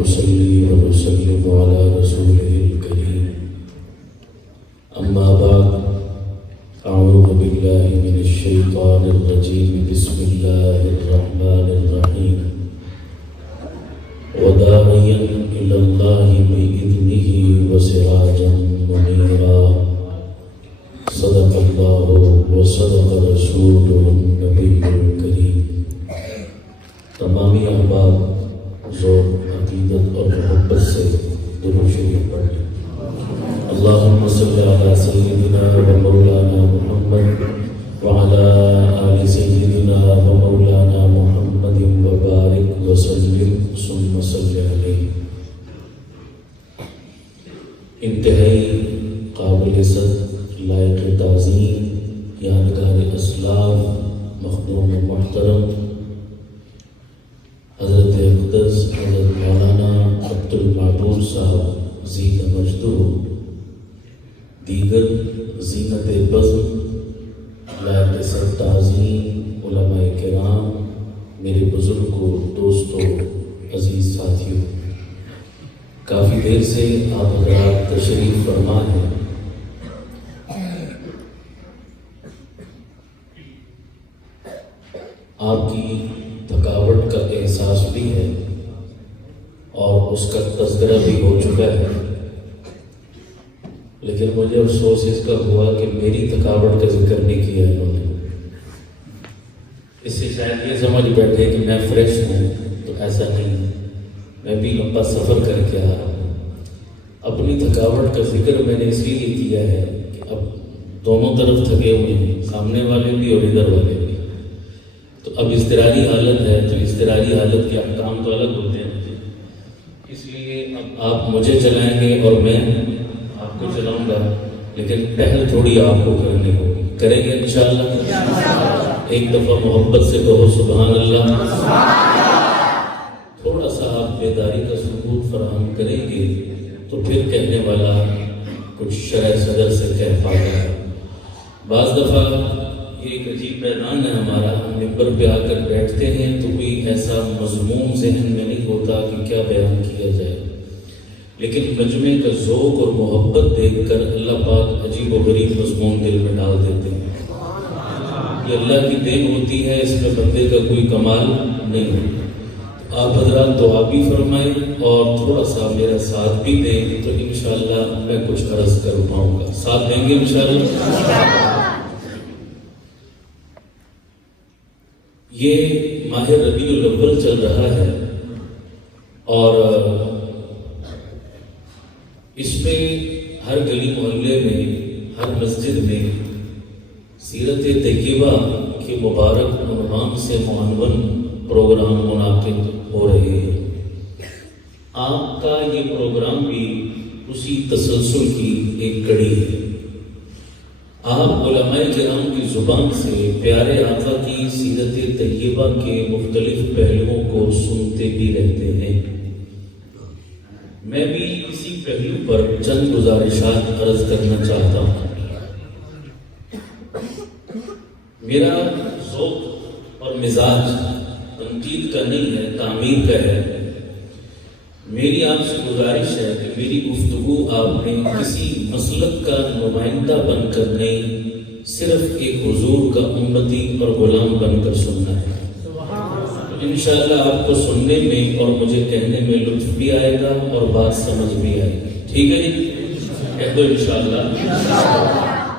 ونصلي ونسلم على رسوله الكريم أما بعد أعوذ بالله من الشيطان الرجيم بسم الله الرحمن الرحيم وداعيا إلى الله بإذنه وسراجا منيرا صدق الله وصدق رسوله النبي الكريم. تمامی احباب ذوق عقیدت اور محبت سے درود شریف پڑھ لیں. اللهم صل على سيدنا ومولانا محمد وعلى آل سيدنا ومولانا محمد وبارك وسلم ثم صل عليه. انتہائی قابل عزت، لائق تعظیم، یادگار اسلاف، مخدوم محترم حضرت اقدس حضرت مولانا عبد المعبود صاحب زین مجدو، دیگر زینت بزم، لائق سر تعظیم، علماء کرام، میرے بزرگوں، دوستوں، عزیز ساتھیوں، کافی دیر سے آپ حضرات تشریف فرما ہیں. آپ کی تھکاوٹ کا احساس بھی ہے اور اس کا تذکرہ بھی ہو چکا ہے، لیکن مجھے افسوس اس کا ہوا کہ میری تھکاوٹ کا ذکر نہیں کیا انہوں نے. اس سے شاید یہ سمجھ بیٹھے کہ میں فریش ہوں، تو ایسا نہیں ہے. میں بھی لمبا سفر کر کے آ رہا ہوں. اپنی تھکاوٹ کا ذکر میں نے اسی لیے کیا ہے کہ اب دونوں طرف تھکے ہوئے ہیں، سامنے والے بھی اور ادھر والے بھی. تو اب اضطراری حالت ہے، تو اضطراری حالت کے احکام تو الگ ہوتے ہیں. اس لیے اب آپ مجھے چلائیں گے اور میں آپ کو چلاؤں گا، لیکن پہل تھوڑی آپ کو کرنی ہوگی. کریں گے انشاءاللہ. ایک دفعہ محبت سے کہو سبحان اللہ. تھوڑا سا آپ بیداری کا ثبوت فراہم کریں گے تو پھر کہنے والا کچھ شرح صدر سے کہہ پاتا ہے. بعض دفعہ یہ ایک عجیب میدان ہے ہمارا، ہم ممبر پہ آ کر بیٹھتے ہیں تو کوئی ایسا مضمون ذہن میں نہیں ہوتا کہ کیا بیان کیا جائے، لیکن مجمع کا ذوق اور محبت دیکھ کر اللہ پاک عجیب و غریب مضمون دل میں ڈال دیتے ہیں. یہ اللہ کی دین ہوتی ہے، اس میں بندے کا کوئی کمال نہیں ہے. آپ حضرات دعا بھی فرمائیں اور تھوڑا سا میرا ساتھ بھی دیں تو انشاءاللہ میں کچھ عرض کر پاؤں گا. ساتھ دیں گے انشاءاللہ. یہ ماہ ربیع الاول چل رہا ہے اور اس میں ہر گلی محلے میں، ہر مسجد میں سیرت طیبہ کے مبارک عنوان سے معنون پروگرام منعقد ہو رہے ہیں. آپ کا یہ پروگرام بھی اسی تسلسل کی ایک کڑی ہے. آپ علماء کرام کی زبان سے پیارے آقا کی سیرت طیبہ کے مختلف پہلوؤں کو سنتے بھی رہتے ہیں. میں بھی اسی پہلو پر چند گزارشات عرض کرنا چاہتا ہوں. میرا ذوق اور مزاج تنقید کا نہیں ہے، تعمیر کا ہے. میری آپ سے گزارش ہے کہ میری گفتگو آپ نے کسی مسلک کا نمائندہ بن کر نہیں، صرف ایک حضور کا امتی اور غلام بن کر سننا ہے. انشاءاللہ آپ کو سننے میں اور مجھے کہنے میں لطف بھی آئے گا اور بات سمجھ بھی آئے گی. ٹھیک ہے جی؟ کہہ دو انشاءاللہ.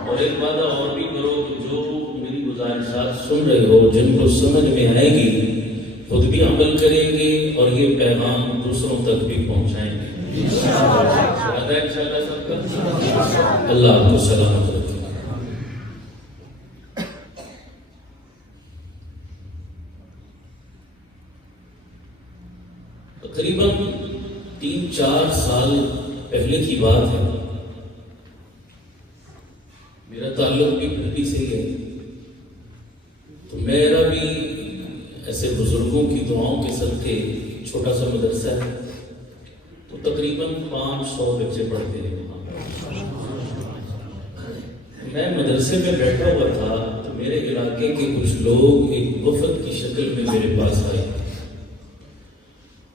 اور ایک وعدہ اور بھی کرو کہ جو میری گزارشات سن رہے ہو، جن کو سمجھ میں آئے گی، خود بھی عمل کریں گے اور یہ پیغام دوسروں تک بھی پہنچائیں گے. انشاءاللہ سب کا اللہ آپ کو سلامت رکھے. تقریباً 3-4 سال پہلے کی بات ہے. میرا تعلق بھی بھٹی سے ہے، تو میرا بھی ایسے بزرگوں کی دعاؤں کے صدقے چھوٹا سا مدرسہ ہے. تو تقریباً 500 بچے پڑھتے ہیں وہاں. میں مدرسے میں بیٹھا ہوا تھا تو میرے علاقے کے کچھ لوگ ایک وفد کی شکل میں میرے پاس آئے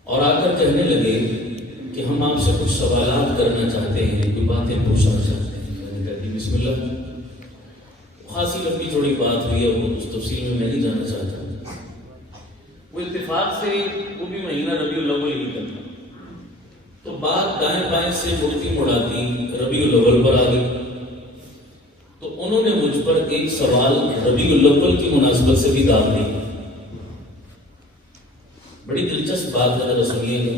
اور آ کر کہنے لگے ہم آپ سے کچھ سوالات کرنا چاہتے ہیں، کوئی باتیں پوچھنا چاہتے ہیں۔ میں نے کہا کہ بسم اللہ۔ خاصی لمبی تھوڑی بات ہوئی ہے، وہ اس تفصیل میں نہیں جانا چاہتا۔ وہ اتفاق سے وہ بھی مہینہ ربیع الاول ہی کرتا، تو بات دائیں بائیں سے مڑتی مڑاتی ربیع الاول پر آ گئی۔ تو انہوں نے مجھ پر ایک سوال ربیع الاول کی مناسبت سے بھی داغ دی۔ بڑی دلچسپ بات ہے، ذرا سنیے گا۔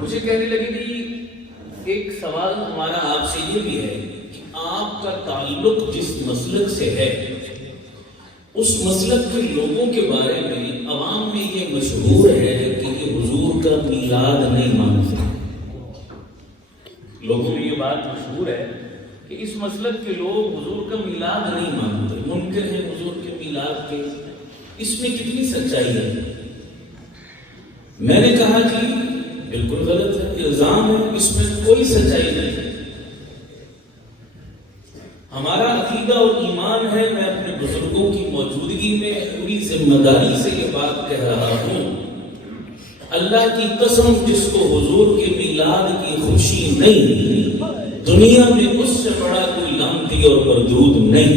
مجھے کہنے لگی کہ ایک سوال ہمارا آپ سے یہ بھی ہے کہ آپ کا تعلق جس مسلک سے ہے، اس مسلک کے لوگوں کے بارے میں عوام میں یہ مشہور ہے کہ یہ حضور کا میلاد نہیں مانتے۔ لوگوں میں یہ بات مشہور ہے کہ اس مسلک کے لوگ حضور کا میلاد نہیں مانتے، منکر ہیں حضور کے میلاد کے۔ اس میں کتنی سچائی ہے؟ میں نے کہا کہ بالکل غلط ہے، الزام ہے، اس میں کوئی سچائی نہیں۔ ہمارا عقیدہ اور ایمان ہے، میں اپنے بزرگوں کی موجودگی میں پوری ذمہ داری سے یہ بات کہہ رہا ہوں، اللہ کی قسم جس کو حضور کے میلاد کی خوشی نہیں، دنیا میں اس سے بڑا کوئی لعنتی اور مردود نہیں۔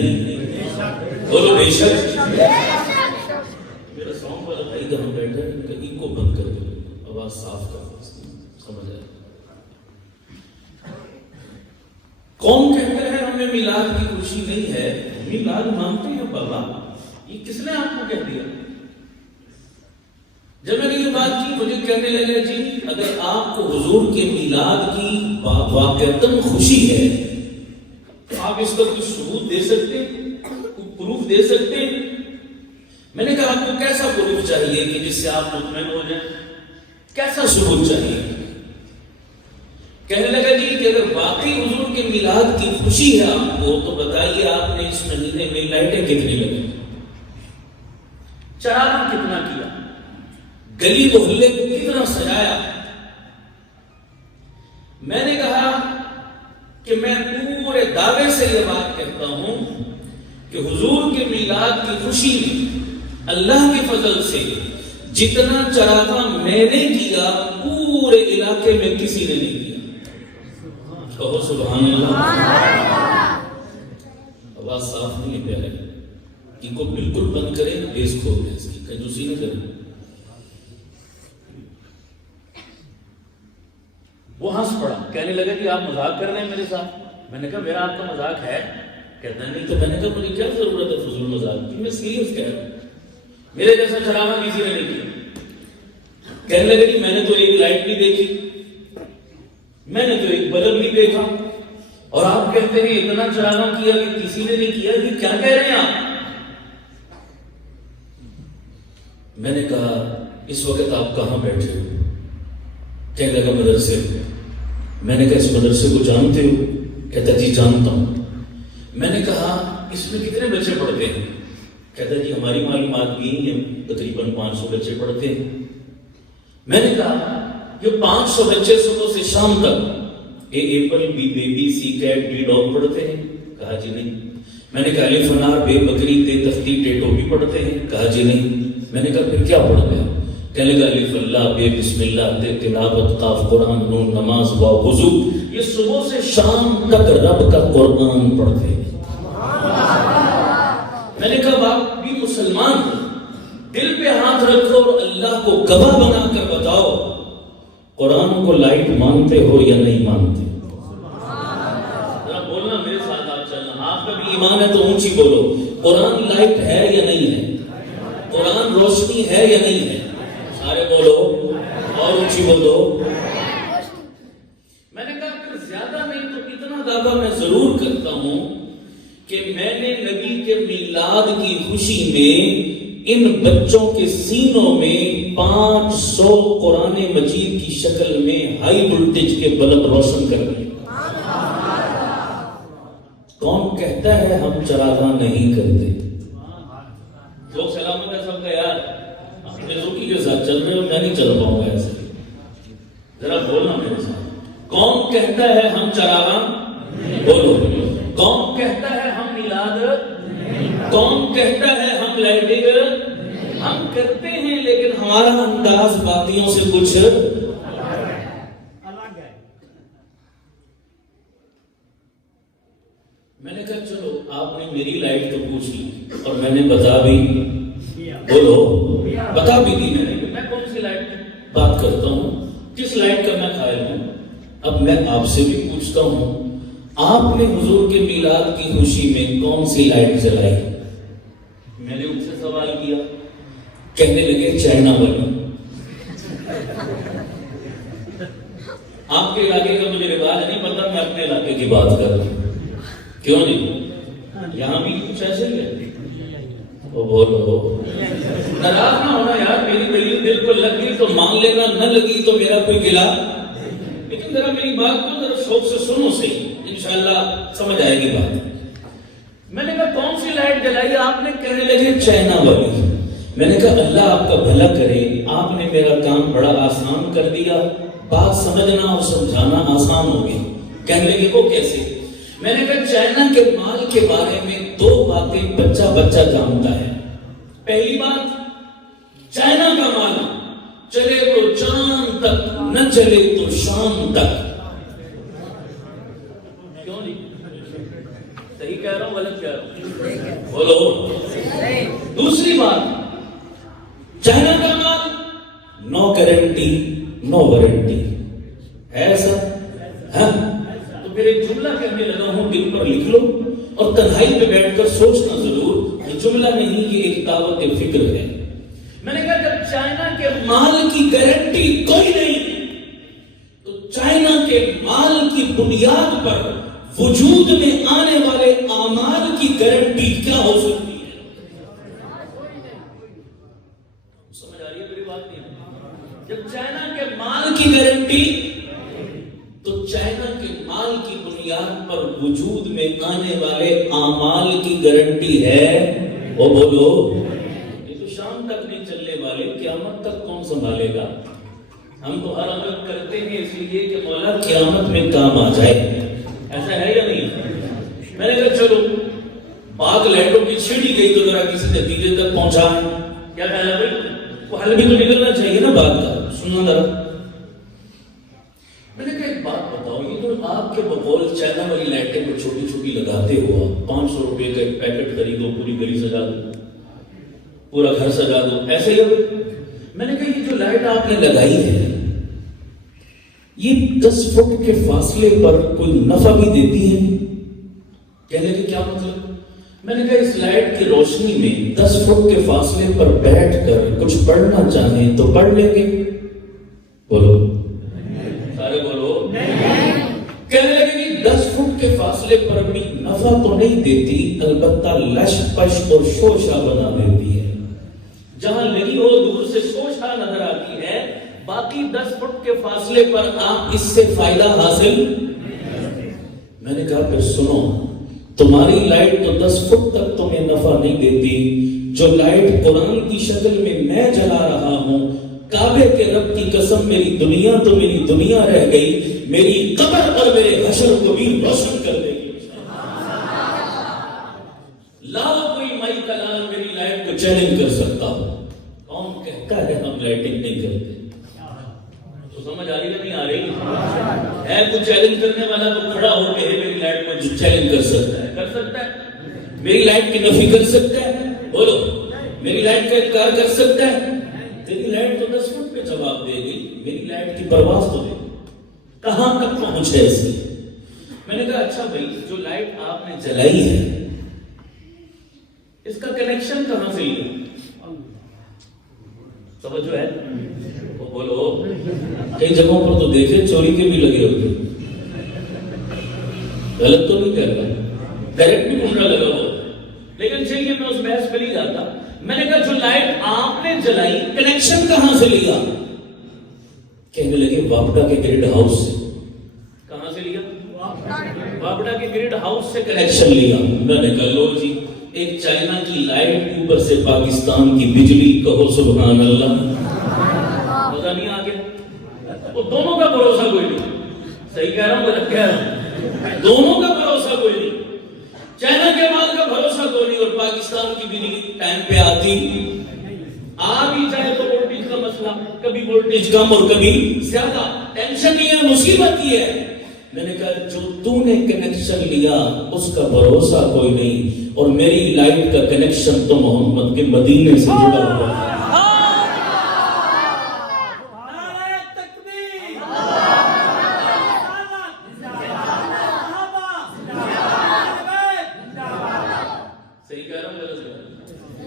بولو بے شک۔ میرا سونگ والا بھائی کہاں بیٹھا ہے، ان کا ایکو بند کر دو، آواز صاف کر دو، سمجھ آئے۔ کون کہتا ہے ہمیں میلاد کی خوشی نہیں ہے؟ میلاد مانتے ہیں بابا، یہ کس نے آپ کو کہہ دیا؟ جب میں نے یہ بات کی، مجھے کہنے لگے جی اگر آپ کو حضور کے میلاد کی واقعتاً خوشی ہے تو آپ اس کا کچھ ثبوت دے سکتے ہیں، کوئی پروف دے سکتے ہیں؟ میں نے کہا آپ کو کیسا پروف چاہیے کہ جس سے آپ مطمئن ہو جائیں؟ کیسا ثبوت چاہیے؟ کہنے لگا جی کہ اگر واقعی حضور کے میلاد کی خوشی ہے آپ کو تو بتائیے آپ نے اس مہینے میں لائٹیں کتنی لگی، چراغاں کتنا کیا، گلی محلے کو کتنا سجایا؟ میں نے کہا کہ میں پورے دعوے سے یہ بات کہتا ہوں کہ حضور کے میلاد کی خوشی میں اللہ کے فضل سے جتنا چراغاں میں نے کیا پورے علاقے میں کسی نے نہیں کیا۔ کہو سبحان اللہ۔ آواز صاف نہیں ہے پیارے، ان کو بالکل بند کریں، بیس کھول دیں، اس کی کنجوسی نہ کریں۔ وہ ہنس پڑا، کہنے لگا کہ آپ مذاق کر رہے ہیں میرے ساتھ۔ میں نے کہا میرا آپ کا مذاق ہے؟ کہتا نہیں تو میں نے کہا مجھے کیا ضرورت ہے فضول مذاق کی، میں سیریس کہہ رہا ہوں، میرے جیسا چراغاں کسی نے نہیں کیا۔ کہنے لگا کہ میں نے تو ایک لائٹ بھی دیکھی، میں نے تو ایک بلب بھی دیکھا، اور آپ کہتے ہیں اتنا چراغاں کیا کہ کسی نے نہیں کیا، یہ کیا کہہ رہے ہیں آپ؟ میں نے کہا اس وقت آپ کہاں بیٹھے ہو؟ کہنے لگا مدرسے میں۔ میں نے کہا اس مدرسے کو جانتے ہو؟ کہتا جی جانتا ہوں۔ میں نے کہا اس میں کتنے بچے پڑھتے ہیں؟ کہتا جی ہماری معلومات بھی ہیں، تقریباً 500 بچے پڑھتے ہیں۔ میں نے کہا یہ 500 بچے صبح سے شام تک اے ایپل بی بیبی سی کیٹ ڈی ڈاگ پڑھتے ہیں؟ کہا جی نہیں۔ میں نے کہا الف انار بے بکری تے تختی ٹیٹو بھی پڑھتے ہیں؟ کہا جی نہیں۔ میں نے کہا پھر کیا پڑھتے ہیں؟ کہنے لگا الف اللہ بے بسم اللہ تے تلاوت قاف قرآن نون نماز وا وضو، یہ صبح سے شام تک رب کا قرآن پڑھتے ہیں۔ میں نے کہا آپ بھی مسلمان ہو، دل پہ ہاتھ رکھو اور اللہ کو گواہ بنا کر بتاؤ قرآن کو لائٹ مانتے ہو یا نہیں مانتے؟ ذرا بولنا میرے ساتھ، آپ چلنا، آپ کا بھی ایمان ہے تو اونچی بولو، قرآن لائٹ ہے یا نہیں ہے؟ قرآن روشنی ہے یا نہیں ہے؟ سارے بولو اور اونچی بولو۔ میں نے کہا کہ زیادہ نہیں تو اتنا دعویٰ میں ضرور کرتا ہوں کہ میں نے نبی کے میلاد کی خوشی میں ان بچوں کے سینوں میں 500 قرآن مجید کی شکل میں ہائی وولٹیج کے بلب روشن کر دیے۔ کون کہتا ہے ہم چراغاں نہیں کرتے؟ لوگ سلامت ہے سب کا یار، اپنے روکی کے ساتھ چل رہے ہو، میں نہیں چل پاؤں گا ایسے، ذرا بولنا میرے ساتھ۔ کون کہتا ہے ہم چراغاں؟ بولو۔ کون کہتا ہے ہم میلاد؟ کون کہتا ہے ہم لائٹنگ؟ ہم کرتے ہیں لیکن ہمارا انداز باقیوں سے کچھ میری لائٹ تو پوچھ لی اور میں نے بتا بھی بولو بتا بھی دی میں نے کہ میں کون سی لائٹ بات کرتا ہوں، کس لائٹ کا میں قائل ہوں۔ اب میں آپ سے بھی پوچھتا ہوں، آپ نے حضور کے میلاد کی خوشی میں کون سی لائٹ جلائی؟ میں نے ان سے سوال کیا، کہنے لگے چائنا والی۔ آپ کے علاقے کا مجھے رواج نہیں پتا، میں اپنے علاقے کی بات کر رہا ہوں، کیوں نہیں؟ یہاں بھی کچھ ایسے ہی ہے۔ وہ بولو ناراض نہ ہونا یار، میری دلیل دل کو لگ گئی تو مان لینا، نہ لگی تو میرا کوئی گلا، لیکن ذرا میری بات کو ذرا شوق سے سنو صحیح، انشاءاللہ سمجھ آئے گی بات۔ میں نے کہا کون سی لائٹ جلائی؟ آپ نے کہنے لگے چائنا والی۔ میں نے کہا اللہ آپ کا بھلا کرے، آپ نے میرا کام بڑا آسان کر دیا، بات سمجھنا اور سمجھانا آسان ہو گیا۔ کہنے لگے وہ کیسے؟ میں نے کہا چائنا کے مال کے بارے میں دو باتیں بچہ بچہ جانتا ہے۔ پہلی بات، چائنا کا مال چلے تو چاند تک، نہ چلے تو شام تک۔ کیوں نہیں؟ صحیح کہہ رہا ہوں غلط کہہ رہا ہوں؟ بولو۔ دوسری بات، چائنا کا مال نو گارنٹی نو وارنٹی ہے ایسا؟ ہاں تو پھر ایک جملہ کہنے لگا ہوں، دل پر لکھ لو اور تنہائی پہ بیٹھ کر سوچنا ضرور، یہ جملہ نہیں، یہ ایک دعوت فکر ہے۔ میں نے کہا جب چائنا کے مال کی گارنٹی کوئی نہیں تو چائنا کے مال کی بنیاد پر وجود میں آنے والے اعمال کی گارنٹی کیا ہو سکتی ہے؟ سمجھ آ رہی ہے میری بات؟ نہیں جب چائنا کے مال کی گارنٹی، تو چائنا کے مال کی بنیاد پر وجود میں آنے والے اعمال کی گارنٹی ہے۔ وہ بولو، یہ تو شام تک نہیں چلنے والے، قیامت تک کون سنبھالے گا؟ ہم تو ہر عمل کرتے ہیں اس لیے کہ مولا قیامت میں کام آ جائے، ایسا ہے یا نہیں؟ میں نے کہا چلو باغ لائٹوں کی چھڑی گئی تو ذرا کسی نتیجے تک پہنچا ہے، کیا کہنا بھائی؟ وہ حل بھی تو نکلنا چاہیے نا بات کا، سننا ذرا۔ میں نے کہا ایک بات بتاؤ، یہ جو آپ کے بقول چائنا والی لائٹیں کو چھوٹی چھوٹی لگاتے ہو، 500 روپے کا ایک پیکٹ خریدو، پوری گلی سجا دو، پورا گھر سجا دو، ایسے ہی؟ میں نے کہا یہ جو لائٹ آپ نے لگائی ہے یہ 10 فٹ کے فاصلے پر کوئی نفع بھی دیتی ہے؟ کہنے کہ کیا مطلب؟ میں نے کہا اس لائٹ کی روشنی میں 10 فٹ کے فاصلے پر بیٹھ کر کچھ پڑھنا چاہیں تو پڑھ لیں گے؟ بولو سارے بولو۔ کہنے لگے کہ 10 فٹ کے فاصلے پر بھی نفع تو نہیں دیتی، البتہ لش پش اور شوشہ بنا دیتی ہے۔ جہاں لگی ہو دور سے شوشہ نظر آتی ہے، باقی 10 فٹ کے فاصلے پر آپ اس سے فائدہ حاصل۔ میں نے کہا پھر سنو، تمہاری لائٹ تو 10 فٹ تک تمہیں نفع نہیں دیتی، جو لائٹ قرآن کی شکل میں جلا رہا ہوں، کعبے کے رب کی قسم میری دنیا تو میری دنیا رہ گئی، میری قبر اور میرے حشر کو بھی روشن کر دے گی۔ لاؤ کوئی مائی کلام میری لائٹ کو چیلنج کر سکتا ہو؟ کون کہتا ہے ہم لائٹنگ نہیں کرتے؟ تو سمجھ آ رہی ہے نہیں آ رہی؟ ہے کوئی چیلنج کرنے والا تو کھڑا ہو کے میری لائٹ کو چیلنج کر سکتا ہے؟ کر سکتا ہے؟ میری لائٹ کی نفی کر سکتا ہے؟ بولو، میری لائٹ کا انکار کر سکتا ہے؟ تیری لائٹ تو 10 فٹ پہ جواب دے گی، میری لائٹ کی پرواز تو دے گی، کہاں تک پہنچ ہے اس کی؟ میں نے کہا اچھا بھائی جو لائٹ آپ نے جلائی ہے اس کا کنیکشن کہاں سے لیا؟ توجہ ہے؟ وہ بولو، کئی جگہوں پر تو دیکھے چوری کے بھی لگے ہوتے، غلط تو نہیں کہہ رہا، ڈائریکٹ بھی ڈھونڈا لگا ہو، لیکن چلیے میں اس بحث پہ نہیں جاتا۔ میں نے کہا جو لائٹ آپ نے جلائی کنیکشن کہاں سے لیا؟ کہنے لگے واپڈا کے گریڈ ہاؤس سے۔ کہاں سے لیا؟ واپڈا کے گریڈ ہاؤس سے کنیکشن لیا۔ میں نے کہا لو جی، ایک چائنا کی لائٹ اوپر سے پاکستان کی بجلی، کہو سبحان اللہ، مزہ نہیں آ گیا؟ وہ دونوں کا بھروسہ کوئی نہیں، صحیح کہہ رہا ہوں غلط کہہ رہا ہوں؟ دونوں کا بھروسہ کوئی نہیں، چائنا کے مال کا بھروسہ کوئی نہیں، اور پاکستان کی بجلی ٹائم پہ آتی آ بھی جائے تو وولٹیج کا مسئلہ، کبھی وولٹیج کم اور کبھی زیادہ، ٹینشن نہیں ہے، مصیبت یہ ہے میں نے کہا جو تو نے کنیکشن لیا اس کا بھروسہ کوئی نہیں، اور میری لائف کا کنیکشن تو محمد کے مدینے سے جڑا ہوا ہے۔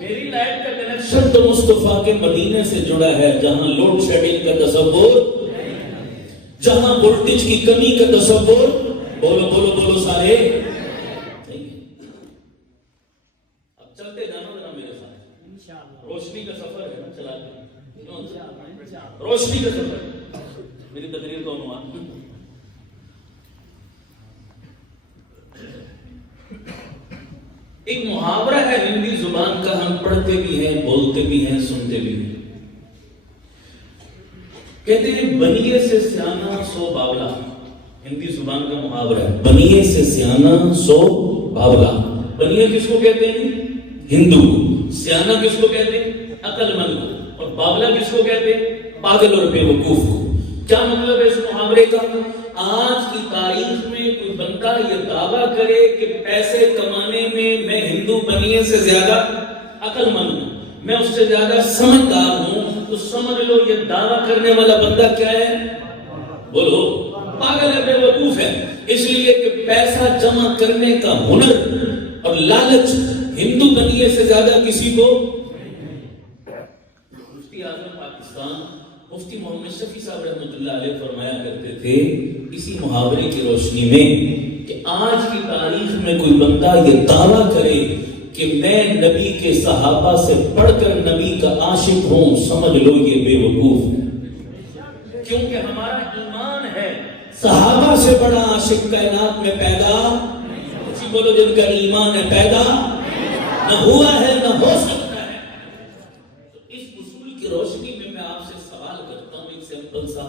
میری لائف کا کنیکشن تو مصطفیٰ کے مدینے سے جڑا ہے، جہاں لوڈ شیڈنگ کا تصور، جہاں وولٹیج کی کمی کا تصور، بولو بولو بولو سارے، اب چلتے جانا ذرا میرے ساتھ، روشنی کا سفر ہے نا، چلاتے روشنی کا سفر، میری تقریر کا عنوان ایک محاورہ ہے ہندی زبان کا، ہم پڑھتے بھی ہیں، بولتے بھی ہیں، سنتے بھی ہیں۔ کہتے ہیں بنیے سے سیانا سو باولا، ہندی زبان کا محاورہ ہے، بنیے سے سیانا سو باولا۔ بنیے کس کو کہتے ہیں؟ ہندو کو۔ سیانا کس کو کہتے ہیں؟ عقل مند کو۔ اور باولا کس کو کہتے ہیں؟ پاگل اور بے وقوف کو۔ کیا مطلب ہے اس محاورے کا؟ آج کی تاریخ میں کوئی بندہ یہ دعویٰ کرے کہ پیسے کمانے میں میں ہندو بنیے سے زیادہ عقل مند ہوں، میں اس سے زیادہ سمجھدار ہوں، تو سمجھ لو یہ دعویٰ کرنے والا بندہ کیا ہے؟ بولو، پاگل ہے، بے وقوف ہے۔ اس لیے کہ پیسہ جمع کرنے کا ہنر اور لالچ ہندو بنیے سے زیادہ کسی کو۔ مفتی اعظم پاکستان مفتی محمد شفیع صاحب رحمۃ اللہ علیہ فرمایا کرتے تھے اسی محاورے کی روشنی میں کہ آج کی تاریخ میں کوئی بندہ یہ دعویٰ کرے کہ میں نبی کے صحابہ سے پڑھ کر نبی کا عاشق ہوں، سمجھ لو یہ بے وقوف ہے، کیونکہ ہمارا ایمان ہے صحابہ سے بڑا عاشق کائنات میں پیدا، اسی بولو جن کا ایمان ہے پیدا نہ ہوا ہے نہ ہو سکتا ہے۔ تو اس اصول کی روشنی میں میں آپ سے سوال کرتا ہوں، ایک سمپل سا،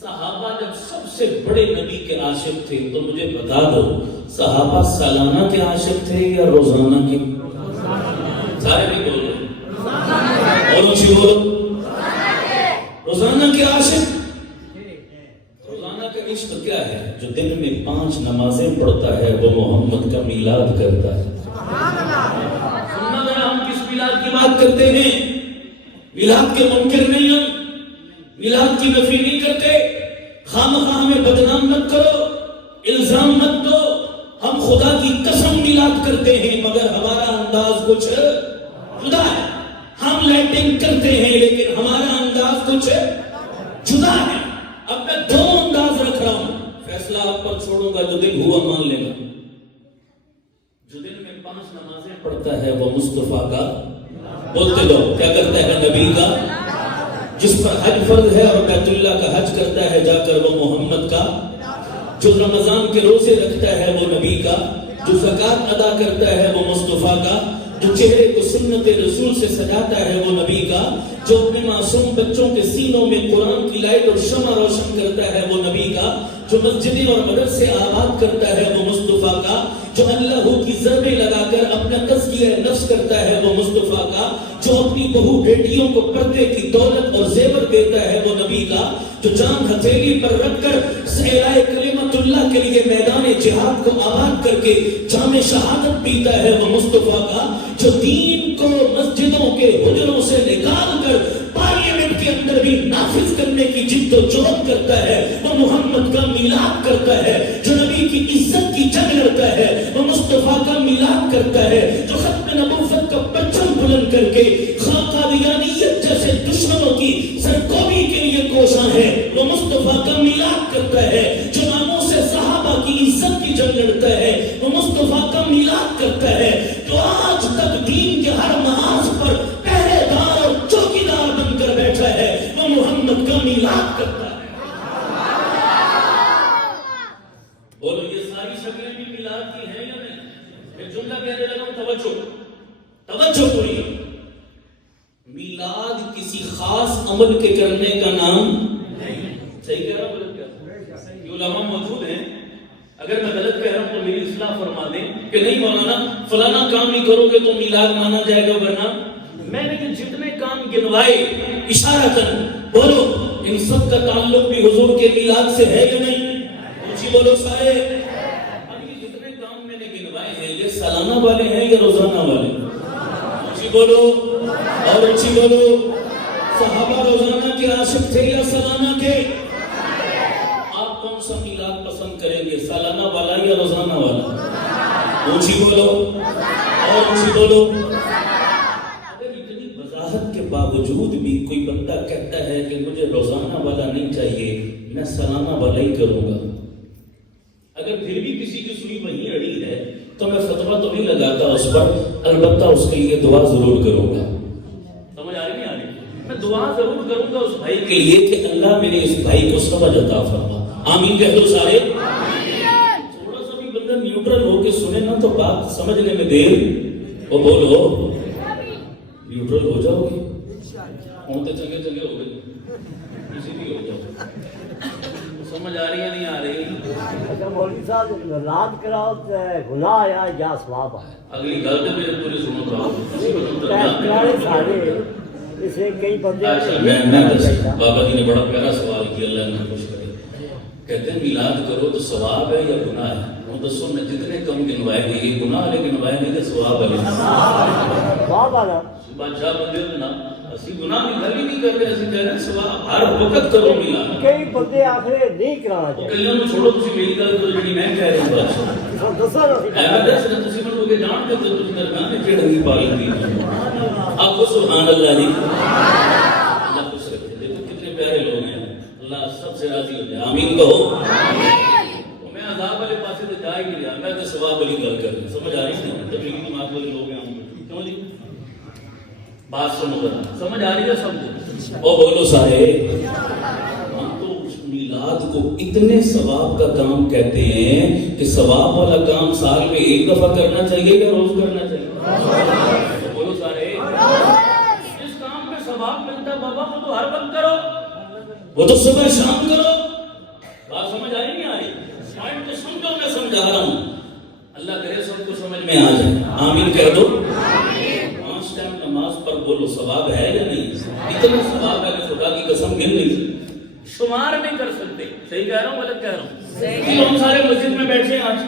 صحابہ جب سب سے بڑے نبی کے عاشق تھے تو مجھے بتا دو صحابہ سالانہ کے عاشق تھے یا روزانہ کے؟ سارے بھی بولو اور اچھی بولو، روزانہ کے عاشق۔ روزانہ کا عشق کیا ہے؟ جو دن میں 5 نمازیں پڑھتا ہے وہ محمد کا میلاد کرتا ہے۔ سننا ذرا، ہم کس میلاد کی بات کرتے ہیں؟ میلاد کے منکر نہیں ہم، میلاد کی نفی نہیں کرتے، خامخواہ ہمیں بدنام مت کرو، الزام مت دو، ہم خدا کی قسم میلاد کرتے ہیں مگر ہمارا انداز کچھ جدا ہے۔ ہم لائٹنگ کرتے ہیں لیکن ہمارا انداز کچھ جدا ہے۔ اب میں دو انداز رکھ رہا ہوں، فیصلہ آپ پر چھوڑوں گا، جو دل ہوا مان لے گا۔ جو دن میں 5 نمازیں پڑھتا ہے وہ مصطفیٰ کا، بولتے دو، کیا کرتا ہے؟ نبی کا۔ جس پر حج فرض ہے اور بیت اللہ کا حج کرتا ہے جا کر وہ محمد کا۔ جو رمضان کے روزے رکھتا ہے وہ نبی کا۔ جو زکوٰۃ ادا کرتا ہے وہ مصطفیٰ کا۔ جو چہرے کو سنت رسول سے سجاتا ہے وہ نبی کا۔ جو اپنے معصوم بچوں کے سینوں میں قرآن کی لائٹ اور شمع روشن کرتا ہے وہ نبی کا۔ جو مسجدیں اور مدرسے آباد کرتا ہے وہ مصطفیٰ کا۔ جو اللہ کی ضربیں لگا کر اپنا تزکیہ نفس کرتا ہے وہ مصطفیٰ کا۔ جو اپنی بہو بیٹیوں کو پردے کی دولت اور زیور دیتا ہے وہ نبی کا۔ جو جان ہتھیلی پر رکھ کر صحرائے کلمت اللہ کے لیے میدان جہاد کو آباد کر کے جام شہادت پیتا ہے وہ مصطفیٰ کا۔ جو دین کو مسجدوں کے حجروں سے نکال کر پارلیمنٹ کے اندر بھی نافذ کرنے کی جد و جہد کرتا ہے وہ محمد کا میلاد کرتا ہے۔ جو نبی کی عزت کی جنگ لڑتا ہے وہ مصطفیٰ کا میلاد کرتا ہے۔ جو ختم نبوت کا پرچم بلند کر کے قادیانیت جیسے دشمنوں کی سرکوبی کے لیے کوشاں ہے وہ مصطفیٰ کا میلاد کرتا ہے۔ جو ناموس صحابہ کی عزت کی جنگ لڑتا ہے وہ مصطفیٰ کا میلاد کرتا ہے۔ جو آج تک دین کے ہر محاذ پر پہرے دار اور چوکیدار بن کر بیٹھا ہے وہ محمد کا میلاد کرتا ہے۔ بولو یہ ساری شکلیں بھی میلاد کی ہیں یا نہیں؟ میں جملہ کہنے لگا ہوں، توجہ پوری۔ میلاد کسی خاص عمل کے کرنے کا نام نہیں۔ صحیح کہہ رہا ہوں غلط کہہ رہا ہوں؟ یہ علماء موجود ہیں، اگر میں غلط کہہ رہا ہوں تو میری اصلاح فرما دیں کہ نہیں مولانا فلانا کام نہیں کرو گے تو میلاد مانا جائے گا، ورنہ میں نے یہ جتنے کام گنوائے اشارہ کر بولو ان سب کا تعلق بھی حضور کے میلاد سے ہے کہ نہیں؟ اونچی بولو سارے. اب یہ جتنے کام میں نے گنوائے ہیں یہ سالانہ والے ہیں یا روزانہ والے؟ اونچی بولو اور اونچی بولو. صحابہ روزانہ کے عاشق تھے یا سالانہ کے؟ آپ کون سا میلاد پسند کریں گے، سالانہ والا یا روزانہ والا؟ اونچی بولو اور اونچی بولو. اگر اتنی وضاحت کے باوجود بھی کوئی بندہ کہتا ہے کہ مجھے روزانہ والا نہیں چاہیے، میں سالانہ والا ہی کروں گا، اگر پھر بھی کسی کی سوئی وہیں اڑی ہے تو میں فتویٰ تو نہیں لگاتا اس پر، البتہ اس کے لیے دعا ضرور کروں گا. سمجھ آ رہی نہیں آ رہی؟ میں دعا ضرور کروں گا اس بھائی کے لیے کہ اللہ میرے اس بھائی کو سمجھ عطا فرما. آمین کہہ دو سارے. تھوڑا سا بھی بندہ نیوٹرل ہو کے سنے نا تو بات سمجھنے میں دیر. وہ بولو نیوٹرل ہو جاؤ گے، ہوتے چنگے چنگے ہو گئے، کسی بھی ہو جاؤ. سمجھ آ رہی ہے نہیں آ رہی؟ اچھا مولوی صاحب رات کراؤ گناہ آیا یا ثواب آیا؟ اگلی گل تو میرے پوری سنو تھا سارے اس میں کئی بندے. بابا جی نے بڑا پیارا سوال کیا، اللہ نے خوش کرے. کہتے ہیں میلاد کرو تو ثواب ہے یا گناہ ہے؟ وہ دسو میں جتنے کم گنوائے گے یہ گناہ والے گنوائے نہیں کہ ثواب والے؟ ثواب والا. بادشاہ بندے نا اسی گناہ کی گل ہی نہیں کر رہے، اسی کہہ رہے ہیں ثواب ہر وقت کرو میلاد. کئی بندے آخر نہیں کرانا چاہیے. کئیوں نوں چھوڑو، تسی میری گل تو جڑی میں کہہ رہا ہوں بادشاہ دسو میں دس رہا تسی منو کہ جان کے تو تسی درمیان میں چڑھنگی پا لیندی. آپ کو سبحان اللہ جی. اللہ خوش رکھے. دیکھو کتنے پیارے لوگ ہیں، اللہ سب سے راضی ہو جائے. آمین کہو. میں عذاب والے پاسے تو جا ہی نہیں رہا، میں تو ثواب والی گل کر رہا. سمجھ آ رہی ہے؟ تبلیغی جماعت والے لوگ ہیں کیوں جی؟ بات سنو ذرا، سمجھ آ رہی ہے سب کو؟ او بولو سارے. ہم تو میلاد کو اتنے ثواب کا کام کہتے ہیں کہ ثواب والا کام سال میں ایک دفعہ کرنا چاہیے یا روز کرنا چاہیے؟ بولو سارے. جس کام میں ثواب ملتا ہے بابا وہ تو ہر وقت کرو، وہ تو صبح شام کرو. بات سمجھ آئی نہیں آ رہی؟ پوائنٹ تو سمجھو، میں سمجھا رہا ہوں. اللہ کرے سب کو سمجھ میں آ جائے. آمین کہہ دو. 5 ٹائم نماز پر بولو ثواب ہے یا نہیں؟ اتنا ثواب ہے کہ خدا کی قسم گن نہیں شمار نہیں کر سکتے. صحیح کہہ رہا ہوں غلط کہہ رہا ہوں؟ ہم سارے مسجد میں بیٹھے ہیں آج،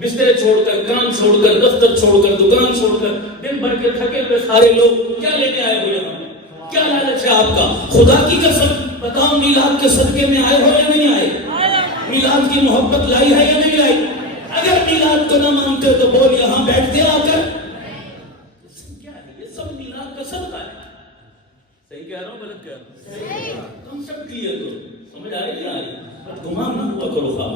بستر چھوڑ کر، کام چھوڑ کر، دفتر چھوڑ کر، دکان چھوڑ کر، دن بھر کے تھکے ہوئے سارے لوگ کیا لے کے آئے ہوئے ہیں؟ کیا لالچ ہے آپ کا؟ خدا کی قسم بتاؤ، میلاد کے صدقے میں آئے ہو یا نہیں آئے؟ میلاد کی محبت لائی ہے یا نہیں لائی؟ اگر میلاد کو نہ مانتے تو بول یہاں بیٹھتے آ کر. کیا ہے یہ سب میلاد کا صدقہ ہے. صحیح کہہ رہا ہوں غلط کہہ رہا ہوں؟ تم سب کلیئر کرو. سمجھ آ رہی ہے؟ آ رہی؟ گمان نہ ہوا کرو خواہ.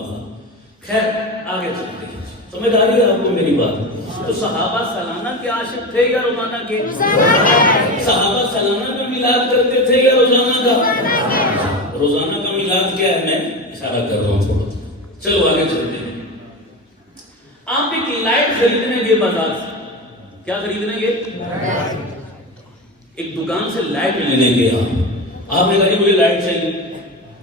خیر آگے چلتے ہیں. سمجھ آ رہی ہے آپ کو میری بات؟ تو صحابہ سالانہ کے عاشق تھے یا روزانہ کے؟ صحابہ سالانہ کا میلاد کرتے تھے یا روزانہ کا؟ روزانہ کا میلاد کیا ہے؟ میں اشارہ کر رہا ہوں تھوڑا. چلو آگے چلتے ہیں. آپ ایک لائٹ خریدنے گے بازار سے. کیا خریدنے گے؟ ایک دکان سے لائٹ لینے گے. آپ نے کہا جی مجھے لائٹ چاہیے.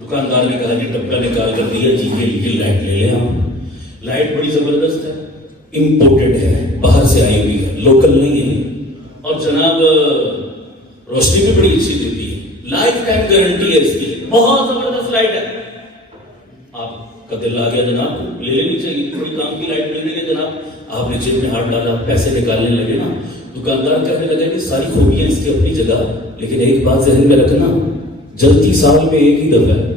دکاندار نے کہا جی ڈبہ نکال کر دیا، جی یہ لائٹ لے لیں آپ. لائٹ بڑی زبردست ہے، امپورٹڈ ہے، باہر سے آئی ہوئی ہے، لوکل نہیں ہے، اور جناب روشنی بھی بڑی اچھی دیتی ہے. لائف ٹائم گارنٹی ہے اس کی، بہت زبردست لائٹ ہے. آپ کا دل آ گیا جناب لے لینی چاہیے، کوئی کام کی لائٹ مل رہی ہے جناب. آپ نے جیب میں ہاتھ ڈالا، پیسے نکالنے لگے نا. دکاندار کہنے لگا کہ ساری خوبیاں اس کی اپنی جگہ، لیکن ایک بات ذہن میں رکھنا، جلتی سال میں ایک ہی دفعہ ہے.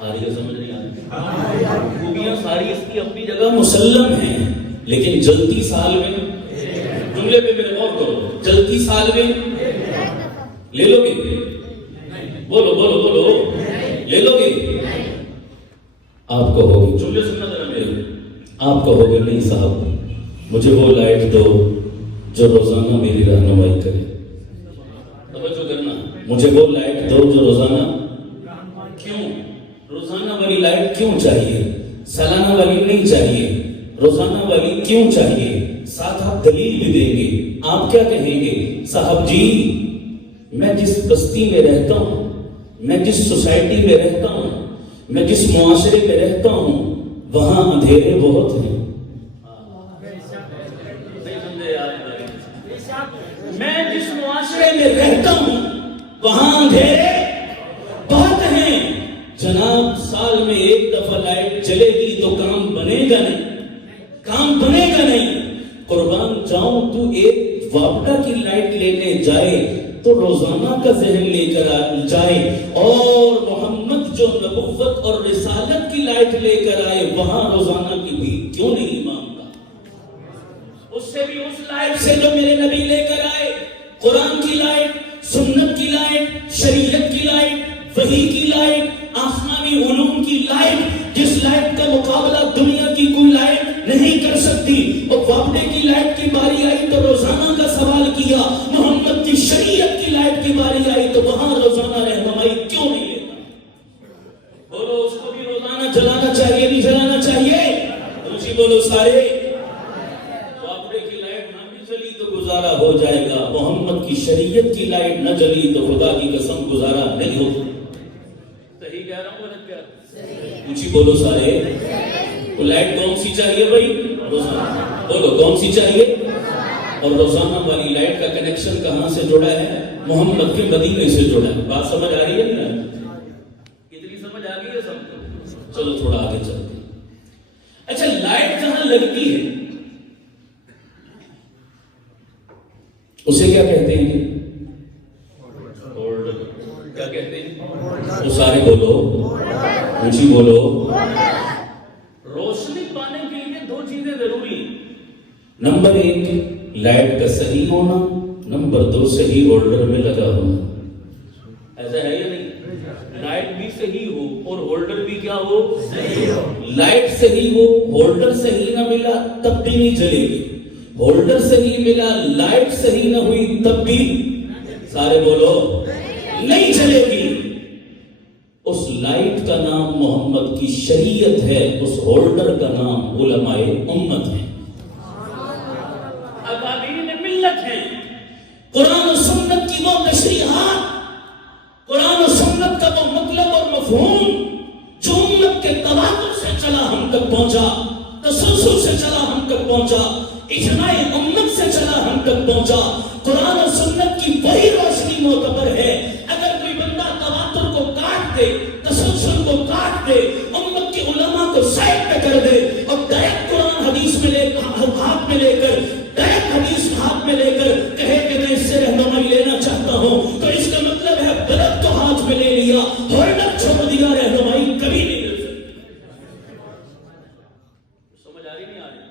آ رہی ہے سمجھ نہیں آ رہی؟ خوبیاں ساری اس کی اپنی جگہ مسلم ہیں، لیکن جلتی سال میں. جملے پہ میرے غور کرو. جلتی سال میں لے لو گے؟ بولو بولو بولو. لے لو گے؟ آپ کہو گے، جملے سننا ذرا میرے. آپ کہو گے نہیں صاحب مجھے وہ لائٹ دو جو روزانہ میری رہنمائی کرے. توجہ کرنا، مجھے وہ لائٹ دو جو روزانہ. کیوں روزانہ والی لائٹ کیوں چاہیے؟ سالانہ والی نہیں چاہیے، روزانہ والی کیوں چاہیے؟ ساتھ آپ دلیل بھی دیں گے. آپ کیا کہیں گے؟ صاحب جی میں جس بستی میں رہتا ہوں، میں جس سوسائٹی میں رہتا ہوں، میں جس معاشرے میں رہتا ہوں، وہاں اندھیرے بہت ہیں. میں جس معاشرے میں رہتا ہوں وہاں اندھیرے بہت ہیں. لائٹ جلے گی تو کام بنے گا نہیں، کام بنے گا نہیں۔ قربان جاؤں تو ایک وابڈا کی لائٹ لینے جائے تو روزانہ کا ذہن لے کر جائے، اور محمد جو نبوت اور رسالت کی لائٹ لے کر آئے وہاں روزانہ کی بھی کیوں نہیں مانگتا؟ اس سے بھی اس لائٹ سے جو میرے نبی لے کر آئے، قرآن کی لائٹ، سنت کی لائٹ، شریعت کی لائٹ، وحی کی لائٹ، آسمانی علوم کی لائٹ، جس لائٹ کا مقابلہ دنیا کی کوئی لائٹ نہیں کر سکتی۔ اور وابڈے کی لائٹ کی باری آئی تو روزانہ کا سوال کیا، محمد کی شریعت کی لائٹ کی باری آئی تو وہاں روزانہ رہنمائی کیوں نہیں لیتا؟ بولو اس کو بھی روزانہ جلانا چاہیے نہیں جلانا چاہیے؟ دوسری بولو سارے، وابڈے کی لائٹ نہ بھی جلی تو گزارا ہو جائے گا، محمد کی شریعت کی لائٹ نہ جلی تو خدا کی قسم گزارا نہیں ہوگا۔ صحیح کہہ رہا ہوں غلط کہہ رہا ہوں؟ دوسری بولو سارے، تو لائٹ کون سی چاہیے بھائی؟ روزانہ۔ بولو کون سی چاہیے؟ اور روزانہ والی لائٹ کا کنیکشن کہاں سے جڑا ہے؟ محمد کے مدینے سے جڑا ہے۔ بات سمجھ آ رہی ہے نہیں؟ کتنی سمجھ آ گئی ہے سب کو؟ چلو تھوڑا آگے چلتے ہیں۔ اچھا، لائٹ جہاں لگتی ہے اسے کیا کہتے ہیں؟ کیا کہتے ہیں؟ تو سارے بولو، اونچی بولو۔ روشنی پانے کے لیے دو چیزیں ضروری ہیں، نمبر 1 لائٹ کا صحیح ہونا، نمبر 2 صحیح ہولڈر میں لگا ہونا۔ ایسا ہے یا نہیں؟ لائٹ بھی صحیح ہو اور ہولڈر بھی کیا ہو؟ صحیح ہو۔ لائٹ صحیح ہو، ہولڈر صحیح نہ ملا تب بھی نہیں جلے گی، ہولڈر صحیح ملا، لائٹ صحیح نہ ہوئی تب بھی، سارے بولو، نہیں چلے گی۔ اس لائٹ کا نام محمد کی شریعت ہے، اس ہولڈر کا نام علماء امت ہے، اکابرین ملت ہیں۔ قرآن و سنت کی وہ تشریحات، قرآن و سنت کا وہ مطلب اور مفہوم جو امت کے تواتر سے چلا ہم تک پہنچا، تسلسل سے چلا ہم تک پہنچا، اجماع امت سے چلا ہم تک پہنچا۔ قرآن و سنت کی وہی روشنی معتبر ہے۔ اگر کوئی بندہ تواتر کو کاٹ دے، تسلسل کو کاٹ دے، امت کے علماء کو سائڈ پہ کر دے اور ڈائریکٹ قرآن حدیث میں ہاتھ میں لے کر، ڈائریکٹ حدیث ہاتھ میں لے کر کہے کہ میں اس سے رہنمائی لینا چاہتا ہوں، تو اس کا مطلب ہے بلد تو ہاتھ میں لے لیا، ہولڈر چھوڑ دیا، رہنمائی کبھی نہیں مل سکتی۔ سمجھ آ رہی نہیں آ رہی؟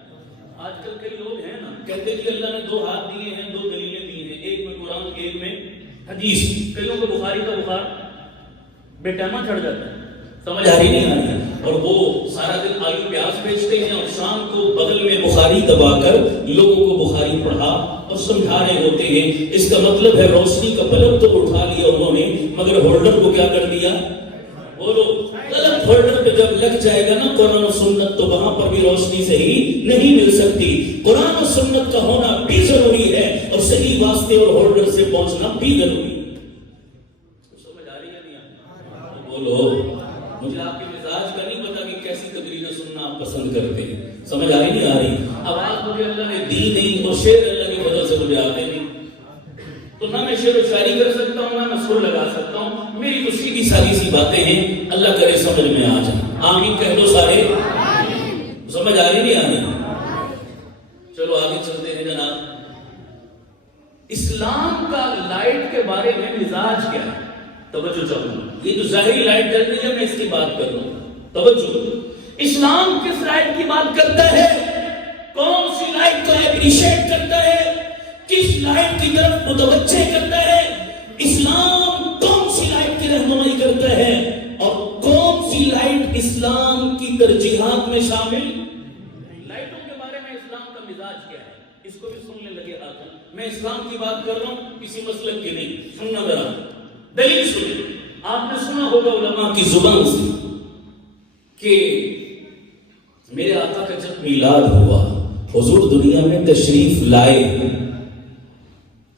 آج کل کئی لوگ ہیں نا کہتے ہیں کہ اللہ نے 2 ہاتھ دیے ہیں، 2 دلیلیں دی ہیں، ایک میں قرآن ایک میں حدیث۔ کئیوں کو بخاری کا بخار بے ٹائمہ چڑھ جاتا ہے، سمجھ آ رہی نہیں آ رہی؟ اور وہ سارا دن آلو پیاز بیچتے ہیں اور شام کو بغل میں بخاری دبا کر لوگوں کو بخاری پڑھا اور سمجھا رہے ہوتے ہیں۔ اس کا مطلب ہے روشنی کا بلب تو اٹھا لیا انہوں نے، مگر ہولڈر کو کیا کر دیا؟ بولو، غلط ہولڈر پہ جب لگ جائے گا نا قرآن و سنت تو وہاں پر بھی روشنی صحیح نہیں مل سکتی۔ قرآن و سنت کا ہونا بھی ضروری ہے اور صحیح واسطے اور ہولڈر سے پہنچنا بھی ضروری ہے۔ سمجھ آ رہی ہے نہیں؟ بولو، مجھے آپ کے مزاج کا نہیں پتا کہ کیسی تقریریں سننا آپ پسند کرتے ہیں، سمجھ آ رہی نہیں آ رہی؟ آواز مجھے اللہ نے دی نہیں اور شعر اللہ کی وجہ سے مجھے آتے نہیں، تو نہ میں شعر و شاعری کر سکتا ہوں نہ میں سر لگا سکتا ہوں، میری تو سیدھی ساری سی باتیں ہیں، اللہ کرے سمجھ میں آ جائیں۔ آمین کہہ دو سارے، سمجھ آ رہی نہیں آ رہی؟ چلو آگے چلتے ہیں جناب۔ اسلام کا لائٹ کے بارے میں مزاج کیا ہے؟ توجہ چاہوں، یہ جو ظاہری لائٹ جل رہی ہے میں اس کی بات کر رہا ہوں، توجہ۔ اسلام کس لائٹ کی بات کرتا ہے؟ کون سی لائٹ کو اپریشیٹ کرتا ہے؟ کس لائٹ کی طرف متوجہ کرتا ہے؟ اسلام کون سی لائٹ کی رہنمائی کرتا ہے اور کون سی لائٹ اسلام کی ترجیحات میں شامل؟ لائٹوں کے بارے میں اسلام کا مزاج کیا ہے اس کو بھی سننے لگے آقا۔ میں اسلام کی بات کر رہا ہوں، کسی مسلک کی نہیں، سننا ذرا، دلیل سنیں۔ آپ نے سنا ہوگا علماء کی زبان سے کہ میرے آقا کا جب میلاد ہوا، حضور دنیا میں تشریف لائے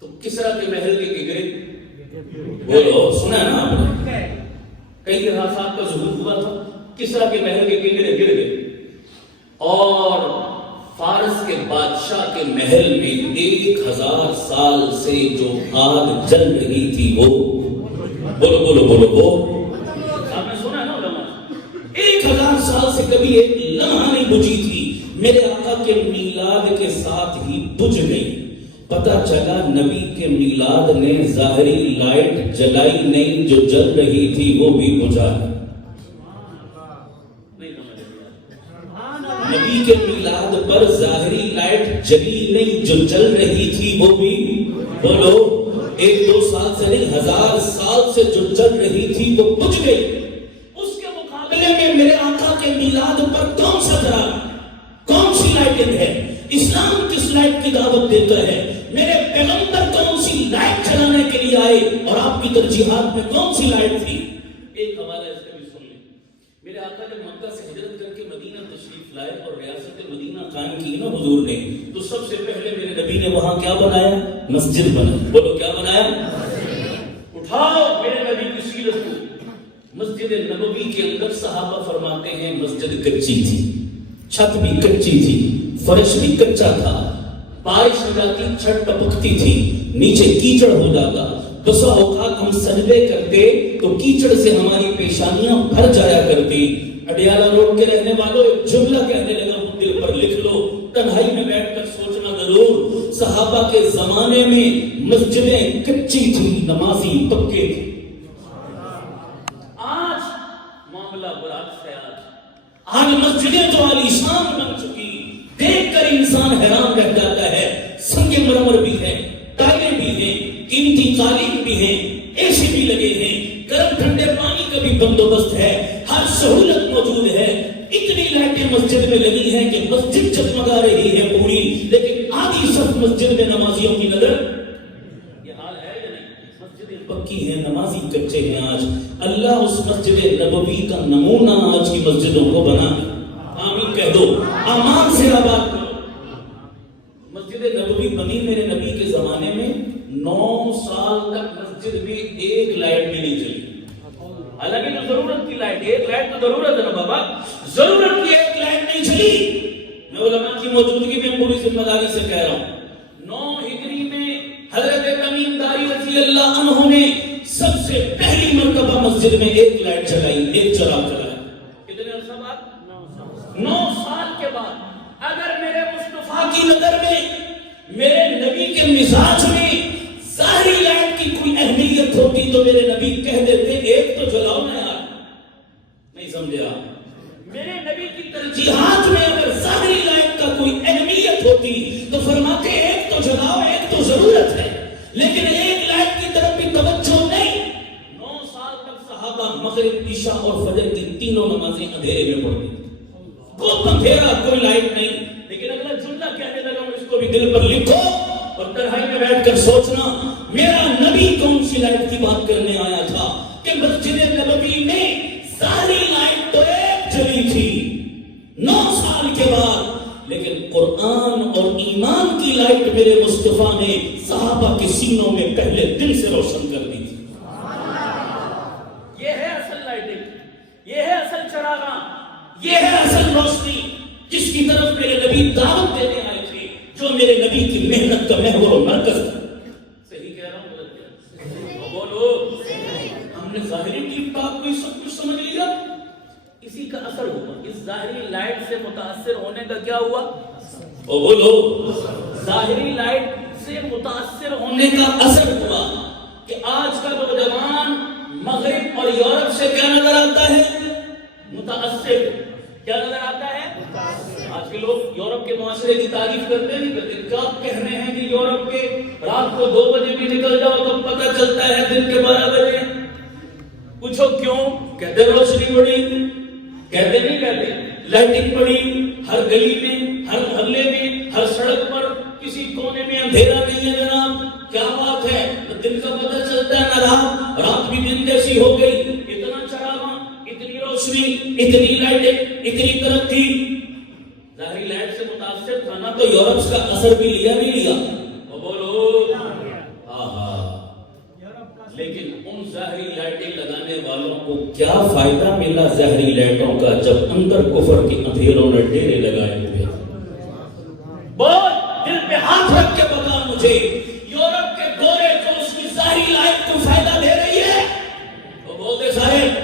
تو کسرا کے محل کے گرد، بولو سنا ہے نا آپ نے، کئی حادثات کا ظہور ہوا تھا، کسرا کے محل کے گرد گر گئے اور فارس کے بادشاہ کے محل میں 1000 سال سے جو آگ جل رہی تھی وہ، بولو بولو بولو، وہ آپ نے سنا ہے نا علماء، 1000 سال سے کبھی ایک لمحہ نہیں بجھی تھی، میرے آقا کے میلاد کے ساتھ ہی بجھ گئی۔ پتہ چلا نبی کے میلاد نے ظاہری لائٹ جلائی نہیں، جو جل رہی تھی وہ بھی بجھا گئی۔ نبی کے میلاد پر ظاہری لائٹ جلی نہیں، جو جل رہی تھی وہ بھی، بولو، 1-2 سال سے نہیں، 1000 سال سے جو جل رہی تھی وہ بجھ گئی۔ اس کے مقابلے میں میرے آقا کے میلاد پر کون سا چراغ، کون سی لائٹنگ ہے؟ اسلام کس لائٹ کی دعوت دیتا ہے؟ میرے پیغمبر کون سی لائٹ چلانے کے لیے آئے اور آپ کی ترجیحات میں کون سی لائٹ تھی؟ ایک حوالہ اس کا بھی سن لیں۔ میرے آقا جب مکہ سے ہجرت کر کے مدینہ تشریف لائے اور ریاست مدینہ قائم کی نا حضور نے، تو سب سے پہلے میرے نبی نے وہاں کیا بنایا؟ مسجد بنائی۔ بولو کیا بنایا؟ اٹھاؤ میرے نبی کی سیرت کو۔ مسجد نبوی کے اندر صحابہ فرماتے ہیں مسجد کچی تھی، چھت بھی کچی تھی، فرش بھی کچا تھا، بارش ہو جاتی چھت ٹپکتی تھی، نیچے کیچڑ ہو جاتا، بسا اوقات ہم سجدے کرتے تو کیچڑ سے ہماری پیشانیاں بھر جایا کرتی۔ اڈیالہ روڈ کے رہنے والوں ایک جملہ کہنے لگا، وہ دل پر لکھ لو، تنہائی میں بیٹھ کر سوچنا ضرور۔ صحابہ کے زمانے میں مسجدیں کچی تھی، نمازی پکے تھے۔ آج معاملہ برعکس ہے۔ آج مسجدیں تو عالیشان بن چکی، دیکھ کر انسان حیران رہ جاتا ہے۔ سنگ مرمر بھی ہے، ٹائلیں بھی ہیں، قیمتی قالین بھی ہیں، اے سی بھی لگے ہیں، گرم ٹھنڈے پانی کا بھی بندوبست ہے، ہر سہولت موجود ہے۔ اتنی لائٹیں مسجد میں لگی ہیں کہ مسجد جگمگا رہی ہے پوری، لیکن آدھی صف مسجد میں نمازیوں کی نظر، یہ حال ہے یا نہیں؟ مسجدیں پکی ہیں، نمازی کچے ہیں۔ آج اللہ اس مسجد نبوی کا نمونہ آج کی مسجدوں کو بنا دے۔ آمین کہہ دو، امان سے آباد کرو۔ مسجد نبوی بنی میرے نبی کے زمانے میں 9 سال تک مسجد میں ایک لائٹ بھی نہیں چلی۔ حالانکہ جو ضرورت کی لائٹ، ایک لائٹ تو ضرورت ہے نا بابا، ضرورت کی ایک لائٹ نہیں چلی۔ میں علماء کی موجودگی میں پوری ذمہ داری سے کہہ رہا ہوں، 9 ہجری میں حضرت تمیم داری رضی اللہ عنہ نے سب سے پہلی مرتبہ مسجد میں ایک لائٹ چلائی، ایک چراغ چلایا۔ کتنے عرصہ بعد؟ 9 سال کے بعد۔ اگر میرے مصطفیٰ کی نظر میں، میرے نبی کے مزاج میں ظاہری لائٹ کی کوئی اہمیت ہوتی تو میرے نبی کہہ دیتے ایک تو جلاؤ نا یار۔ نہیں سمجھے آپ؟ میرے نبی کی ترجیحات میں اگر ظاہری لائٹ کا کوئی اہمیت ہوتی تو فرماتے ایک تو جلاؤ، ایک تو ضرورت ہے، لیکن ایک لائٹ کی طرف بھی توجہ نہیں۔ 9 سال تک صحابہ مغرب، عشاء اور فجر کی تینوں نمازیں اندھیرے میں پڑھتی تھی، کوئی اندھیرا، کوئی لائٹ نہیں۔ لیکن اگلا جملہ کہنے لگا ہوں، اس کو بھی دل پر لکھو اور تنہائی میں بیٹھ کر سوچنا، میرا نبی کون سی لائٹ کی بات کرنے آیا تھا کہ مسجد نبوی میں ساری لائٹ تو ایک جلی تھی 9 سال کے بعد، لیکن قرآن اور ایمان کی لائٹ میرے مصطفیٰ نے صحابہ کے سینوں میں پہلے دل سے روشن کر دی تھی۔ یہ ہے اصل لائٹنگ، یہ ہے اصل چراغاں، یہ ہے اصل روشنی جس کی طرف میرے نبی دعوت دینے آئے تھے، جو میرے نبی کی محنت کا محور و مرکز تھا۔ صحیح کہہ رہا ہوں غلط کہہ رہا ہوں؟ بولو، ہم نے ظاہری ٹھیک ٹھاک کو سب کچھ سمجھ لیا، اسی کا اثر ہوا۔ اس ظاہری لائٹ سے متاثر ہونے کا کیا ہوا؟ او بولو، ظاہری لائٹ سے متاثر ہونے کا اثر ہوا کہ آج کا نوجوان مغرب اور یورپ سے کیا نظر آتا ہے؟ متاثر۔ کیا نظر آتا ہے؟ آج کے لوگ یورپ کے معاشرے کی تعریف کرتے نہیں کرتے، کیا کہنے ہیں کہ یورپ کے رات کو 2 بجے بھی نکل جاؤ تو پتہ چلتا ہے دن کے 12 بجے۔ پوچھو کیوں؟ کہتے روشنی بڑی، کہتے نہیں کہتے لائٹنگ بڑی، ہر گلی میں، ہر محلے میں، ہر سڑک پر، کسی کونے میں اندھیرا نہیں ہے جناب۔ کیا بات ہے؟ دن کا پتہ چلتا ہے نہ رات، رات بھی دن جیسی ہو گئی۔ اتنا چراغاں، اتنی روشنی، اتنی لائٹیں، اتنی ترقی۔ ظاہری لائٹ سے متاثر تھا نا، تو یورپ کا اثر بھی لیا نہیں لیا؟ بولو لیکن ان ظاہری لائٹیں لگانے والوں کو کیا فائدہ ملا ظاہری لائٹوں کا، جب اندر کفر کے اندھیروں نے ڈیرے لگائے ہوئے؟ بول، دل پہ ہاتھ رکھ کے بتا مجھے، یورپ کے گورے کو اس کی ظاہری لائٹ کو فائدہ دے رہی ہے؟ وہ بولتے صاحب،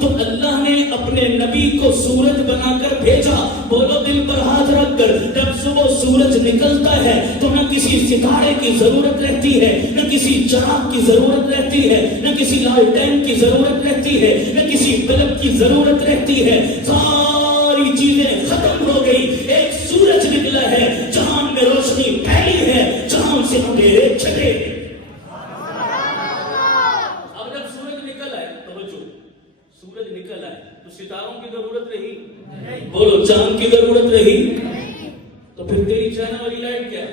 تو اللہ نے اپنے نبی کو سورج بنا کر بھیجا. بولو دل پر ہاتھ رکھ کر, جب صبح سورج نکلتا ہے تو نہ کسی ستارے کی ضرورت رہتی ہے, نہ کسی چراغ کی ضرورت رہتی ہے, نہ کسی لالٹین کی ضرورت رہتی ہے, نہ کسی بلب کی ضرورت رہتی ہے. ساری چیزیں ختم ہو گئی. ایک سورج نکلا ہے, جہاں میں روشنی پھیلی ہے, جہاں سے اندھیرے چھٹے. اب جب سورج نکل آئے, توجہ, سورج نکل آئے تو ستاروں کی ضرورت رہی, بولو چاند کی ضرورت رہی, تو پھر تیری چائنا والی لائٹ کیا ہے؟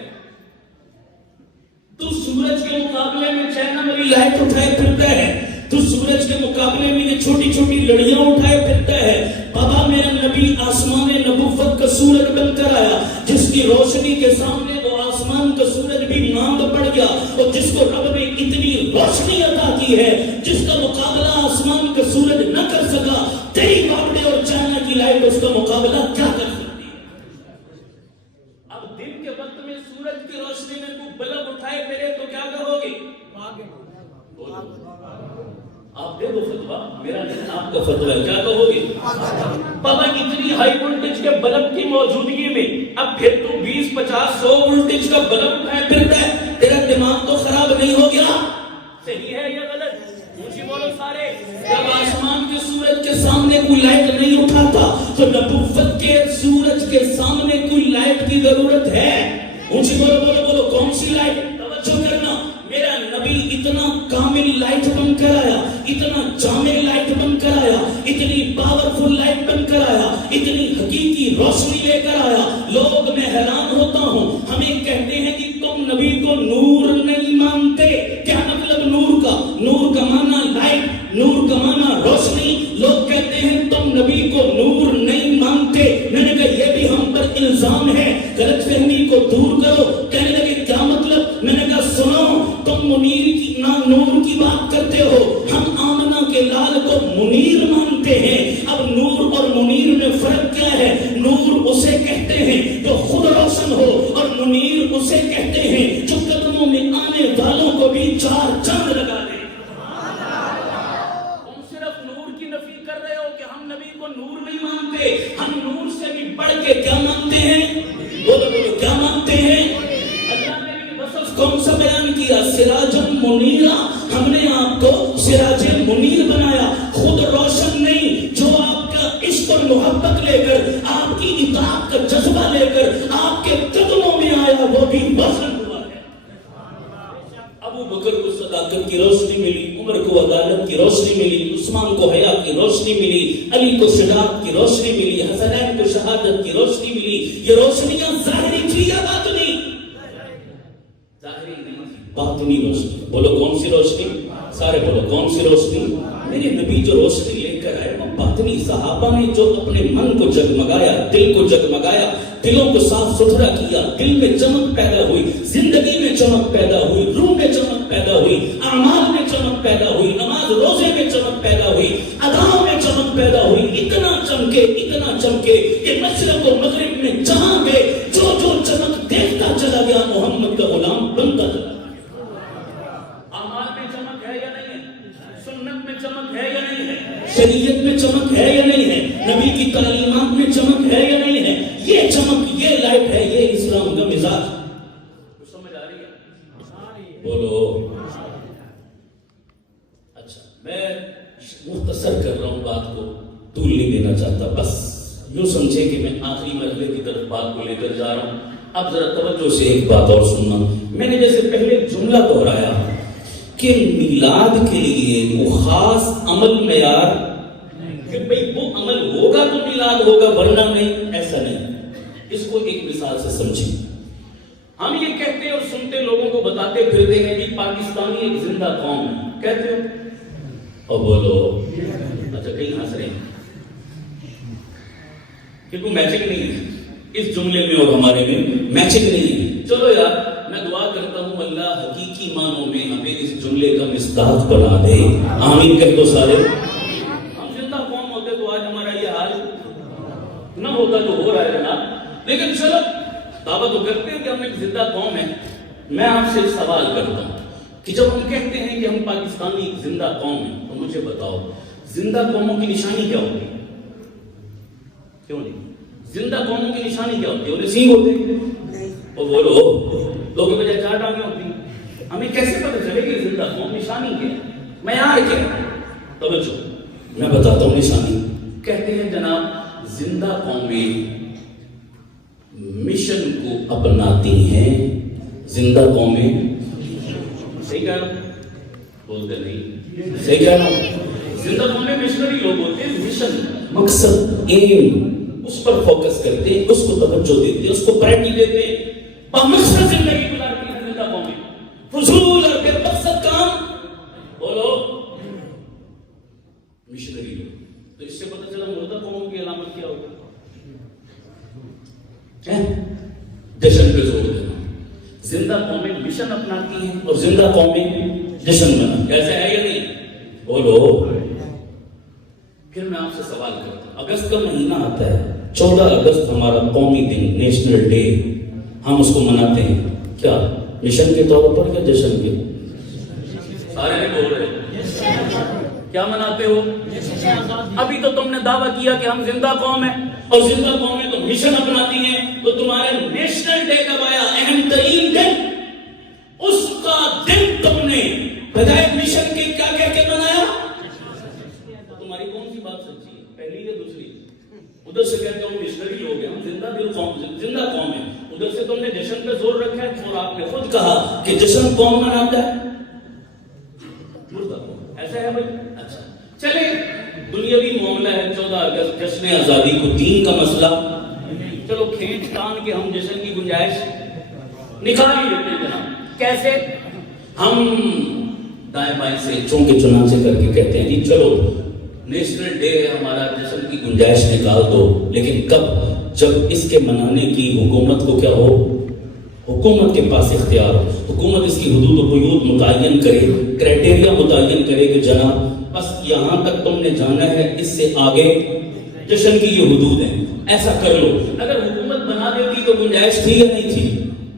تو سورج کے مقابلے میں چائنا والی لائٹ اٹھائے پھرتا ہے, تو سورج کے مقابلے میں یہ چھوٹی چھوٹی لڑیاں اٹھائے پھرتا ہے. بابا میرا نبی آسمان نبوت کا سورج بن کر آیا, جس کی روشنی کے سامنے وہ آسمان کا سورج بھی مانگ پڑ گیا, اور جس کو رب نے اتنی روشنی عطا کی ہے جس کا مقابلہ آسمان کا سورج نہ کر سکا, تیری باپڑے اور چائنا کی لائٹ اس کا مقابلہ کیا کر سکتی ہے؟ اب دن کے وقت میں سورج کی روشنی میں تو بلب اٹھائے پھرے تو کیا کہو گے؟ آپ دے دو فتویٰ, میرا نہیں آپ کا فتویٰ ہے, کیا کہو گے؟ بابا اتنی ہائی وولٹیج کے بلب کی موجودگی میں اب پھر تو 20, 50, 100 وولٹیج کا بلب اٹھائے پھرتا ہے, تیرا دماغ تو خراب نہیں ہو گیا؟ صحیح ہے یا غلط؟ مجھے بولو سارے. جب آسمان کے سورج کے سامنے کوئی لائٹ نہیں اٹھاتا تو نبوت کے سورج کے سامنے کوئی لائٹ کی ضرورت ہے. مجھے بولو بولو بولو کون سی لائٹ؟ توجہ کرنا, میرا نبی اتنا کامل لائٹ بن کر آیا, اتنا جامع لائٹ بن کر آیا, اتنی پاورفل لائٹ بن کر آیا, اتنی حقیقی روشنی لے کر آیا. لوگ میں حیران ہوتا ہوں, ہمیں کہتے ہیں کہ تم نبی کو نور نہیں مانتے. کیا مطلب نور کا؟ نور کا معنی لائٹ, نور کا معنی روشنی. لوگ کہتے ہیں تم نبی کو نور نہیں مانتے. میں نے کہا یہ بھی ہم پر الزام ہے, غلط فہمی کو دور کرو. کہنے لگے کیا مطلب؟ میں نے کہا سنو, تم منیر کی نور کی بات کرتے ہو, ہم آمنہ کے لال کو منیر مانتے ہیں. اب نور اور منیر میں فرق کیا ہے؟ نور اسے کہتے ہیں جو خود روشن ہو, اور منیر اسے کہتے ہیں جو قدموں میں آنے والوں کو بھی چار چاند لگا دے. تم صرف نور کی نفی کر رہے ہو کہ ہم نبی کو نور نہیں مانتے, ہم نور سے بھی بڑھ کے کیا مانتے ہیں؟ بولو بولو کیا مانتے ہیں؟ کون سا بیان کیا؟ سراج منیرہ. ہم نے آپ کو سراج منیر بنایا, خود روشن نہیں, جو آپ کا عشق اور محبت لے کر, آپ کی اطاعت کا جذبہ لے کر آپ کے قدموں میں آیا, وہ بھی روشن ہوا ہے. ابو بکر کو صداقت کی روشنی ملی, عمر کو عدالت کی روشنی ملی, عثمان کو حیا کی روشنی ملی, علی کو شجاعت کی روشنی ملی, حسنین کو شہادت کی روشنی ملی. یہ روشنیاں ظاہری تھی یا باطنی؟ باطنی روشنی. بولو کون سی روشنی؟ سارے بولو کون سی روشنی؟ میرے نبی جو روشنی لے کر آئے وہ باطنی. صحابہ نے جو اپنے من کو جگمگایا, دل کو جگمگایا, دلوں کو صاف ستھرا کیا, دل میں چمک پیدا ہوئی, زندگی میں چمک پیدا ہوئی, روح میں چمک پیدا ہوئی, اعمال میں چمک پیدا ہوئی, نماز روزے میں چمک پیدا ہوئی, اداؤں میں چمک پیدا ہوئی. اتنا چمکے کہ مشرق و مغرب میں جہاں گئے جو جو چمک دیکھتا چلا گیا محمد کا غلام بنتا چلا. چمک ہے یا نہیں ہے؟ شریعت میں چمک ہے یا نہیں ہے؟ نبی کی تعلیمات میں چمک ہے یا نہیں ہے؟ یہ چمک, یہ لائٹ ہے, یہ اسلام کا مزاج. سمجھ آ رہی ہے؟ بولو. اچھا, میں مختصر کر رہا ہوں بات کو, طول نہیں دینا چاہتا, بس یوں سمجھے کہ میں آخری مرحلے کی طرف بات کو لے کر جا رہا ہوں. اب ذرا توجہ سے ایک بات اور سننا. میں نے جیسے پہلے جملہ دہرایا کہ میلاد کے لیے وہ خاص عمل معیار کہ بھئی وہ عمل ہوگا تو میلاد ہوگا ورنہ نہیں, ایسا نہیں. اس کو ایک مثال سے سمجھیں. ہم یہ کہتے اور سنتے لوگوں کو بتاتے پھرتے ہیں کہ پاکستانی ایک زندہ قوم ہے, کہتے ہو اور بولو. اچھا کہیں ہنس رہے ہیں کہ کوئی میچنگ نہیں ہے اس جملے میں اور ہمارے میں, میچنگ نہیں ہے. چلو یار, میں دعا کرتا ہوں اللہ حقیقی معنوں میں ہمیں اس جملے کا مصداق بنا دے. آمین کہہ دو سارے. ہم زندہ قوم ہوتے تو آج ہمارا یہ حال نہ ہوتا جو ہو رہا ہے جناب. لیکن چلو دعویٰ تو کرتے ہیں کہ ہم ایک زندہ قوم ہے. میں آپ سے سوال کرتا ہوں, کہ جب ہم کہتے ہیں کہ ہم پاکستانی ایک زندہ قوم ہیں، تو مجھے بتاؤ زندہ قوموں کی نشانی کیا ہوتی ہے؟ کیوں نہیں؟ زندہ قوموں کی نشانی کیا ہوتی ہے؟ انہیں سینگ ہوتے ہیں اور بولو لوگوں کے چار ٹانگیں ہوتی ہیں، ہمیں کیسے پتہ چلے کہ زندہ قوم نشانی کیا ہے، معیار کیا ہے؟ توجہ میں بتاتا ہوں نشانی. کہتے ہیں جناب زندہ قومیں مشن کو اپناتی ہیں، زندہ قومیں صحیح کہہ رہا ہوں؟ بولتے نہیں صحیح کہہ رہا ہوں. زندہ قومیں مشنری لوگ ہوتے ہیں، مشن مقصد ایم اس پر فوکس کرتے ہیں، اس کو توجہ دیتے ہیں، اس کو پرائرٹی دیتے ہیں، بمقصد زندگی گزارتی ہیں زندہ قومیں. فضول اور بے مقصد کام بولو مشنری لوگ. تو اس سے پتہ چلا مردہ قوموں کی علامت کیا ہوگا؟ جشن پہ زور دینا. زندہ قومیں مشن اپناتی ہیں اور زندہ قومیں جشن مناتی ہیں. ایسا ہے یا نہیں؟ بولو. پھر میں آپ سے سوال کرتا ہوں، اگست کا مہینہ آتا ہے، 14 اگست ہمارا قومی دن، نیشنل ڈے، ہم اس کو مناتے ہیں کیا مشن کے طور پر یا جشن کے؟ سارے نہیں بول رہے. کیا مناتے ہو؟ ابھی تو تم نے دعویٰ کیا کہ ہم زندہ قوم ہیں، اور زندہ قومیں تو مشن اپناتی ہیں. تو تمہارے نیشنل ڈے کب آیا؟ اہم ترین دن، اس کا دن تم نے بجائے مشن کے کیا کہہ کے منایا؟ تمہاری کون سی بات سچی ہے، پہلی یا دوسری؟ ادھر سے کہتے ہو مشنری لوگ ہیں، ہم زندہ دل قوم، زندہ قوم ہے. ادھر سے تم نے جشن پہ زور رکھا ہے، اور آپ نے خود کہا کہ جشن کون مناتا ہے؟ ایسا ہے بھائی. اچھا چلے دنیاوی معاملہ ہے 14 اگست جشن آزادی کو، دین کا مسئلہ چلو کھینچ تان کے ہم جشن کی گنجائش نکال ہی لیتے ہیں جناب. کیسے؟ ہم دائیں بائیں سے چونکے چنانچے کر کے کہتے ہیں جی چلو نیشنل ڈے ہے ہمارا، جشن کی گنجائش نکال دو. لیکن کب؟ جب اس کے منانے کی حکومت کو کیا ہو، حکومت کے پاس اختیار ہو، حکومت اس کی حدود و قیود متعین کرے، کرائٹیریا متعین کرے کہ جناب بس یہاں تک تم نے جانا ہے، اس سے آگے جشن کی یہ حدود ہیں، ایسا کر لو. اگر حکومت بنا دیتی تو گنجائش تھی یا نہیں تھی؟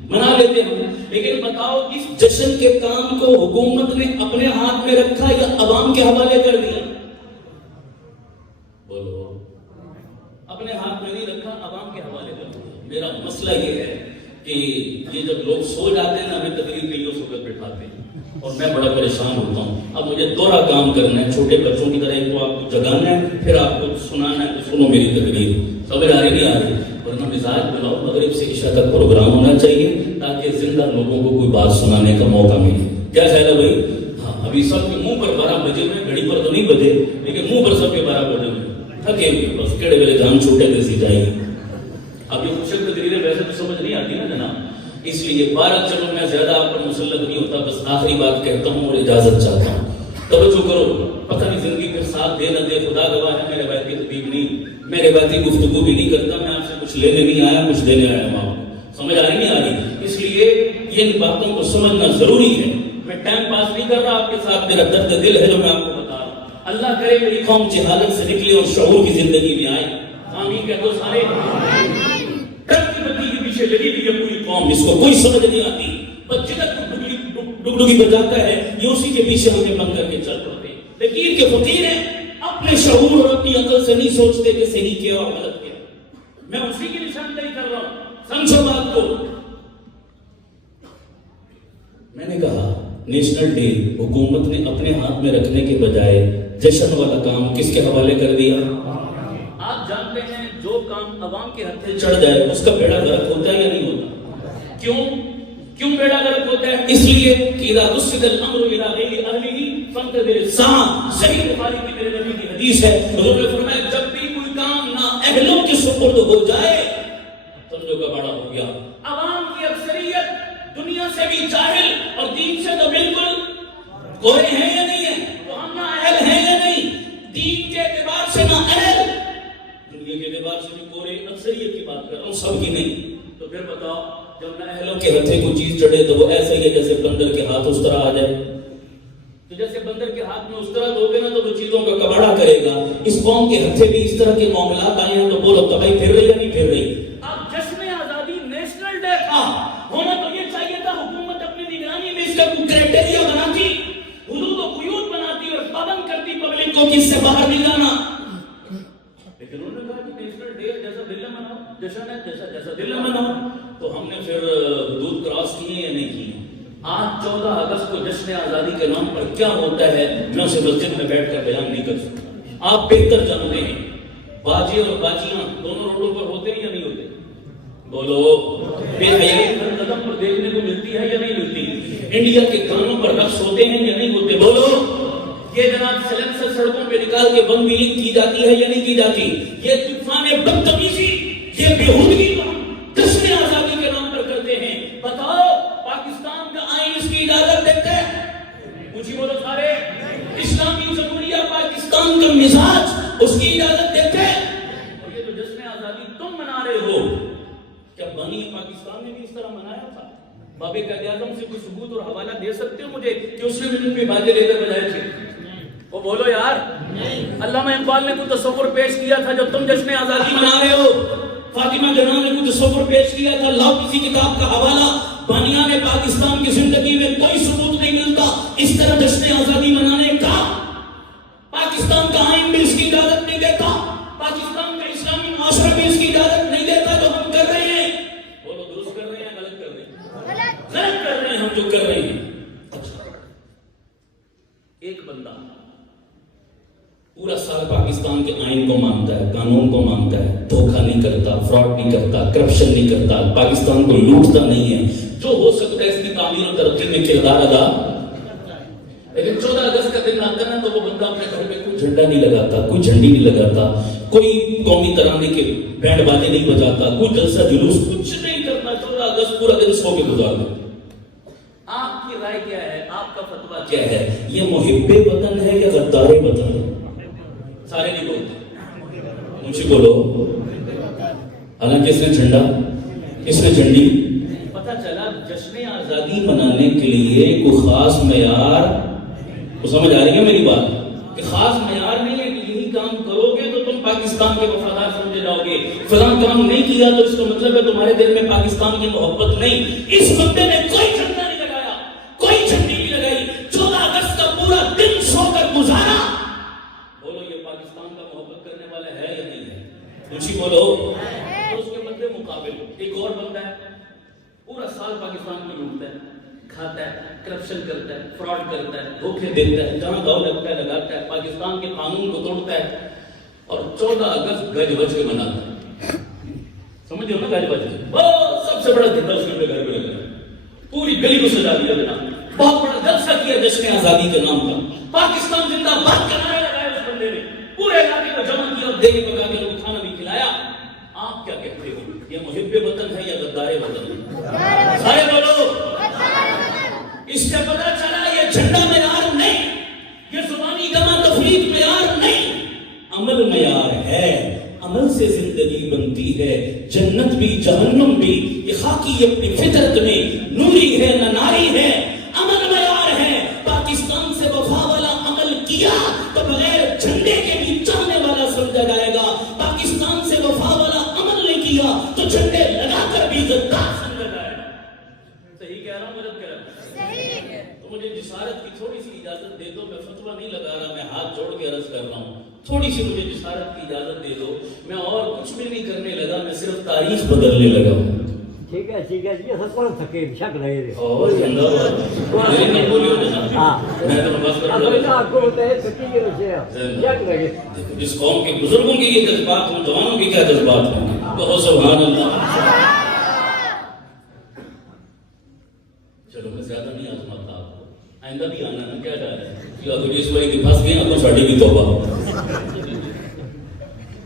بنا لیتے ہم. لیکن بتاؤ اس جشن کے کام کو حکومت نے اپنے ہاتھ میں رکھا یا عوام کے حوالے کر دیا؟ بولو. اپنے ہاتھ میں نہیں رکھا، عوام کے حوالے کر دیا. میرا مسئلہ یہ ہے کہ یہ جب لوگ سو جاتے ہیں نا، ہمیں تقریر کے لیے اس وقت بٹھاتے ہیں اور میں بڑا پریشان ہوتا ہوں. اب مجھے دوہرا کام کرنا ہے، چھوٹے بچوں کی طرح ایک تو آپ کو جگانا ہے، پھر آپ کو سنانا ہے، تو سنو میری تقریر. سمجھ آ رہی نہیں آ رہی؟ ورنہ مزاج بناؤ، مغرب سے عشاء تک پروگرام ہونا چاہیے تاکہ زندہ لوگوں کو کوئی بات سنانے کا موقع ملے. کیا خیال ہے بھائی؟ ہاں ابھی سب کے منہ پر 12 بجے ہوئے، گھڑی پر تو نہیں بجے لیکن منہ پر سب کے 12 بجے ہوئے، تھکے ہوئے، بس کیڑے میرے جان چھوٹے دے سی جائے گی. اب یہ خوشک تقریریں ویسے تو سمجھ نہیں آتی نا جناب، اس لیے 12 چلو میں زیادہ آپ پر مسلط نہیں ہوتا، بس آخری بات کہتا ہوں اور اجازت چاہتا ہوں. توجہ کرو. پتہ نہیں زندگی پھر ساتھ دے نہ دے، خدا گواہ ہے میں روایتی خطیب نہیں، میں روایتی گفتگو بھی نہیں کرتا. میں آپ سے کچھ لینے نہیں آیا، کچھ دینے آیا ہوں. آپ سمجھ آ رہی نہیں آ رہی؟ اس لیے ان باتوں کو سمجھنا ضروری ہے. میں ٹائم پاس نہیں کر رہا آپ کے ساتھ، میرا درد دل ہے جو میں آپ کو بتا رہا ہوں. اللہ کرے میری قوم جہالت سے نکلے اور شعور کی زندگی میں آئے. آمین کہہ دو سارے. پیچھے لگی ہوئی ہے پوری قوم، اس کو کوئی سمجھ نہیں آتی، بچے تک ڈگڈگی بجاتا ہے، یہ اسی کے پیچھے ہمیں بند کر کے چل پڑتے. لکیر کے فقیر ہیں، اپنے شعور اور اپنی عقل سے نہیں سوچتے کہ صحیح کیا اور غلط کیا. میں اسی کی نشاندہی کر رہا ہوں، سمجھو بات کو. میں نے کہا نیشنل ڈے حکومت نے اپنے ہاتھ میں رکھنے کے بجائے جشن والا کام کس کے حوالے کر دیا؟ آپ جانتے ہیں جو کام عوام کے ہتھے چڑھ جائے اس کا بیڑا غرق ہوتا ہے یا نہیں ہوتا؟ کیوں بیڑا غرق ہوتا ہے؟ اس لیے کہ اذا وسد الامر الى غیر اہلہ فانتظر الساعة. صحیح بخاری کی میرے نبی کی حدیث ہے، حضور نے فرمایا جب بھی کوئی کام نا اہلوں کے سپرد ہو جائے سمجھو کا بڑا ہو گیا. عوام کی اکثریت دنیا سے بھی جاہل اور دین سے تو بالکل کوئی ہے یا نہیں ہے؟ تو ہم نا اہل ہیں یا نہیں؟ دین کے اعتبار سے نا اہل، دنیا کے اعتبار سے بھی کورے. اکثریت کی بات کر رہا ہوں، سب کی نہیں. تو پھر بتاؤ جب نہ اہلوں کے ہتھے کو چیز چڑھے تو وہ ایسا ہی ہے جیسے بندر کے ہاتھ اس طرح آ جائے. تو جیسے بندر کے ہاتھ میں اس طرح دو گے نا تو وہ چیزوں کا کباڑا کرے گا. اس قوم کے ہتھے بھی اس طرح کے معاملات آئے ہیں تو بولو تباہی پھر رہی یا نہیں پھر رہی؟ اب جشن آزادی نیشنل ڈے کا ہونا تو یہ چاہیے تھا، حکومت اپنی نگرانی میں اس کا کوئی کرائٹیریا بنا کہ اس سے باہر نہیں جانا. لیکن انہوں نے کہا کہ نیشنل ڈے جیسا دل میں مناؤ, جشن ہے جیسا دل میں مناؤ. تو ہم نے پھر دودھ کراس کیے یا نہیں کیے. آج 14 اگست کو جشن آزادی کے نام پر کیا ہوتا ہے میں اسے مسجد میں بیٹھ کر بیان نہیں کر سکتا. آپ بہتر جانتے ہیں. باجے اور باجیاں دونوں روڈوں پر ہوتے ہیں یا نہیں ہوتے؟ بولو. بے حیائی ہر قدم پر دیکھنے کو ملتی ہے یا نہیں ملتی؟ انڈیا کے گانوں پر رقص ہوتے ہیں یا نہیں ہوتے؟ بولو. یہ جناب سلنسر سڑکوں پہ نکال کے بم بھی کی جاتی ہے یا نہیں کی جاتی؟ یہ طوفان بدتمیزی, یہ بےہودگی کو ہم جشن آزادی کے نام پر کرتے ہیں. بتاؤ پاکستان کا آئین اس کی اجازت دیتا ہے؟ پوچھی بولو سارے. اسلامی جمہوریہ پاکستان کا مزاج اس کی اجازت دیتے ہیں؟ اور یہ جو جشن آزادی تم منا رہے ہو, کیا بانی پاکستان نے بھی اس طرح منایا تھا؟ بابے قائد اعظم سے کوئی ثبوت اور حوالہ دے سکتے ہو مجھے کہ اس نے بھی باجے لے کر بجائے تھے؟ وہ بولو یار. علامہ اقبال نے کوئی تصور پیش کیا تھا جب تم جشن آزادی منا رہے ہو؟ فاطمہ جناح نے کوئی تصور پیش کیا تھا؟ لاؤ کسی کتاب کا حوالہ. بانیان پاکستان کی زندگی میں کوئی ثبوت نہیں ملتا اس طرح جشن آزادی منانے کا. پاکستان کا آئین بھی اس کی اجازت نہیں دیتا, پاکستان کا اسلامی معاشرہ بھی اس کی اجازت نہیں دیتا. جو ہم کر رہے ہیں, بولو درست کر رہے ہیں غلط کر رہے ہیں؟ غلط کر رہے ہیں ہم جو کر رہے ہیں. ایک بندہ پورا سال پاکستان کے آئین کو مانتا ہے, قانون کو مانتا ہے, دھوکہ نہیں کرتا, فراڈ نہیں کرتا, کرپشن نہیں کرتا, پاکستان کو لوٹتا نہیں ہے, جو ہو سکتا ہے اس کی تعمیر و ترقی میں کردار ادا. لیکن 14 اگست کا دن آتا ہے نا تو وہ بندہ اپنے گھر میں کوئی جھنڈا نہیں لگاتا, کوئی جھنڈی نہیں لگاتا, کوئی قومی ترانے کے بینڈ باجے نہیں بجاتا, کوئی جلسہ جلوس کچھ نہیں کرتا. 14 اگست پورا دن سو کے گزار دیتا. آپ کی رائے کیا ہے, آپ کا فتویٰ کیا ہے؟ یہ محب وطن ہے یا غدار وطن ہے؟ سارے نہیں بولتے, مجھے بولو. حالانکہ اس نے جھنڈا, اس نے جھنڈی. پتہ چلا جشن آزادی منانے کے لیے کوئی خاص معیار, تو سمجھ آ رہی ہے میری بات, کہ خاص معیار نہیں ہے کہ یہی کام کرو گے تو تم پاکستان کے وفادار سمجھے جاؤ گے, فلاں کام نہیں کیا تو اس کا مطلب ہے تمہارے دل میں پاکستان کی محبت نہیں. اس بندے نے کوئی جھنڈا نہیں لگایا, کوئی جھنڈی نہیں لگائی, 14 اگست کا پورا دن سو کر گزارا. بولو یہ پاکستان کا محبت کرنے والا ہے یا نہیں ہے؟ کچھ بولو. تو اس کے مدد مقابل ایک اور بندہ ہے, پورا سال پاکستان کو لوٹتا ہے, کھاتا ہے, کرپشن کرتا ہے, فراڈ کرتا ہے, دھوکے دیتا ہے, جہاں گاؤں لگتا ہے لگاتا ہے, پاکستان کے قانون کو توڑتا ہے, اور 14 اگست گج بج کے مناتا ہے. سمجھ ہو نا گج بج کے, وہ سب سے بڑا جھنڈا اس نے گھر پہ لگا, پوری گلی کو سجا دیا جناب, بہت بڑا جلسہ کیا جشن آزادی کے نام پر, پاکستان زندہ باد کا نعرہ لگایا اس بندے نے, پورے علاقے کو جمع کیا اور دیگے پکا کے لوگ کھانا بھی کھلایا. آپ کیا کہتے ہو, یہ محب وطن ہے یا غدار وطن ہے؟ سارے بولو. اس سے پتہ چلا یہ جھنڈا معیار نہیں, یہ زبانی جمع تفریق معیار نہیں, عمل معیار ہے. عمل سے زندگی بنتی ہے, جنت بھی جہنم بھی. یہ خاکی اپنی فطرت میں نوری ہے نہ ناری ہے. عمل معیار ہے. پاکستان سے وفا والا عمل کیا تو بغیر جھنڈے کے بھی چاہنے والا سمجھا جائے گا. پاکستان سے وفا والا عمل نہیں کیا تو جھنڈے لگا کر بھی غدار سمجھا جائے گا. صحیح کہہ رہا ہوں غلط کہہ رہا ہوں؟ تو مجھے جسارت کی تھوڑی سی اجازت دے دو, میں فتویٰ نہیں لگا رہا, میں ہاتھ جوڑ کے عرض کر رہا ہوں, تھوڑی سی مجھے جسارت کی اجازت دے دو. میں اور کچھ بھی نہیں کرنے لگا, میں صرف تاریخ بدلنے لگا ہوں. ٹھیک ہے ٹھیک ہے, یہ سب پڑھ سکے شک نہیں رہے. اور زندہ باد میری نہیں بولی ہو جناب, میں تو بس کر رہا ہوں. جس قوم کے بزرگوں کے یہ جذبات ہوں, جوانوں کے کیا جذبات ہوں, بہت سبحان اللہ. چلو میں زیادہ نہیں آزماتا آپ کو, آئندہ بھی آنا نا, کیا جا رہا ہے کہ اگر اس باری کی پھنس گئے نا تو ساڑھی بھی توبہ.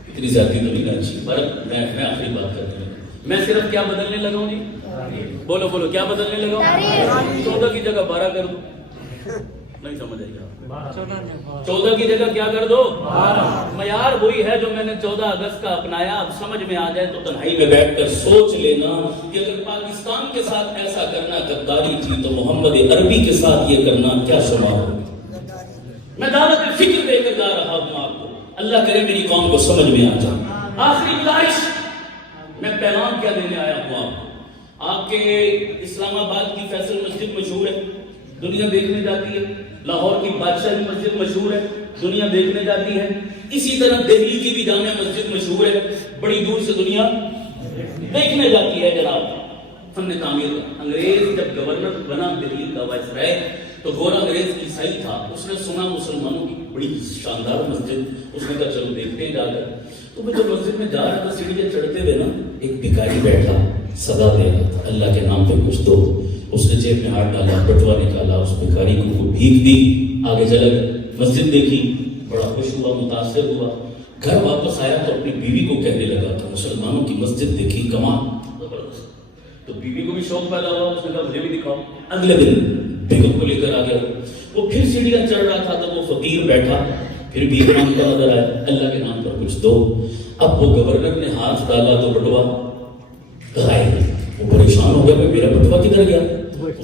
اتنی زیادتی تو نہیں اچھی, پر میں آخری بات کرنے لگا. میں صرف کیا بدلنے لگا ہوں جی؟ بولو بولو, کیا بدلنے لگا ہوں؟ 14 کی جگہ 12 کر دو. نہیں سمجھ آئی آپ؟ 14 کی جگہ کیا کر دو؟ معیار وہی ہے جو میں نے 14 اگست کا اپنایا. اب سمجھ میں آ جائے تو تنہائی میں بیٹھ کر سوچ لینا کہ اگر پاکستان کے ساتھ ایسا کرنا غداری تھی تو محمد عربی کے ساتھ یہ کرنا کیا شمار ہوگا. میں دعوت فکر دے کر جا رہا ہوں آپ کو, اللہ کرے میری قوم کو سمجھ میں آ جائے. آخری گزارش, میں پیغام کیا دینے آیا ہوں آپ کو. آپ کے اسلام آباد کی فیصل مسجد مشہور ہے, دنیا دیکھنے جاتی ہے. لاہور کی بادشاہی مسجد مشہور ہے, دنیا دیکھنے جاتی ہے. اسی طرح دہلی کی بھی جامع مسجد مشہور ہے, بڑی دور سے دنیا دیکھنے جاتی ہے جناب. ہم نے تعمیر کا. انگریز جب گورنر بنا دہلی کا وائسرائے تو گورا انگریز عیسائی تھا. اس نے سنا مسلمانوں کی بڑی شاندار مسجد, اس نے کہا چلو دیکھتے ہیں جا کر. تو میں جب مسجد میں جا رہا تھا سیڑھیاں چڑھتے ہوئے نا, ایک بھکاری بیٹھا صدا دے رہا تھا, اللہ کے نام پہ کچھ دو. اس نے جیب میں ہاتھ ڈالا, بٹوا نکالا, اس بھکاری کو بھیک دی, آگے چلا گیا. مسجد دیکھی, بڑا خوش ہوا, متاثر ہوا. گھر واپس آیا تو اپنی بیوی کو کہنے لگا کہ مسلمانوں کی مسجد دیکھی, کمال. تو بیوی کو بھی شوق پیدا ہوا, اس نے کہا مجھے بھی دکھاؤ. اگلے دن بیگم کو لے کر آ گیا. وہ پھر سیڑھیاں چڑھ رہا تھا تو وہ فقیر بیٹھا, پھر بھی ایمان کا نظر آیا, اللہ کے نام پر کچھ دو. اب وہ گورنر نے ہاتھ ڈالا تو بٹوا غائب. وہ پریشان ہو گیا کہ میرا بٹوا کدھر گیا.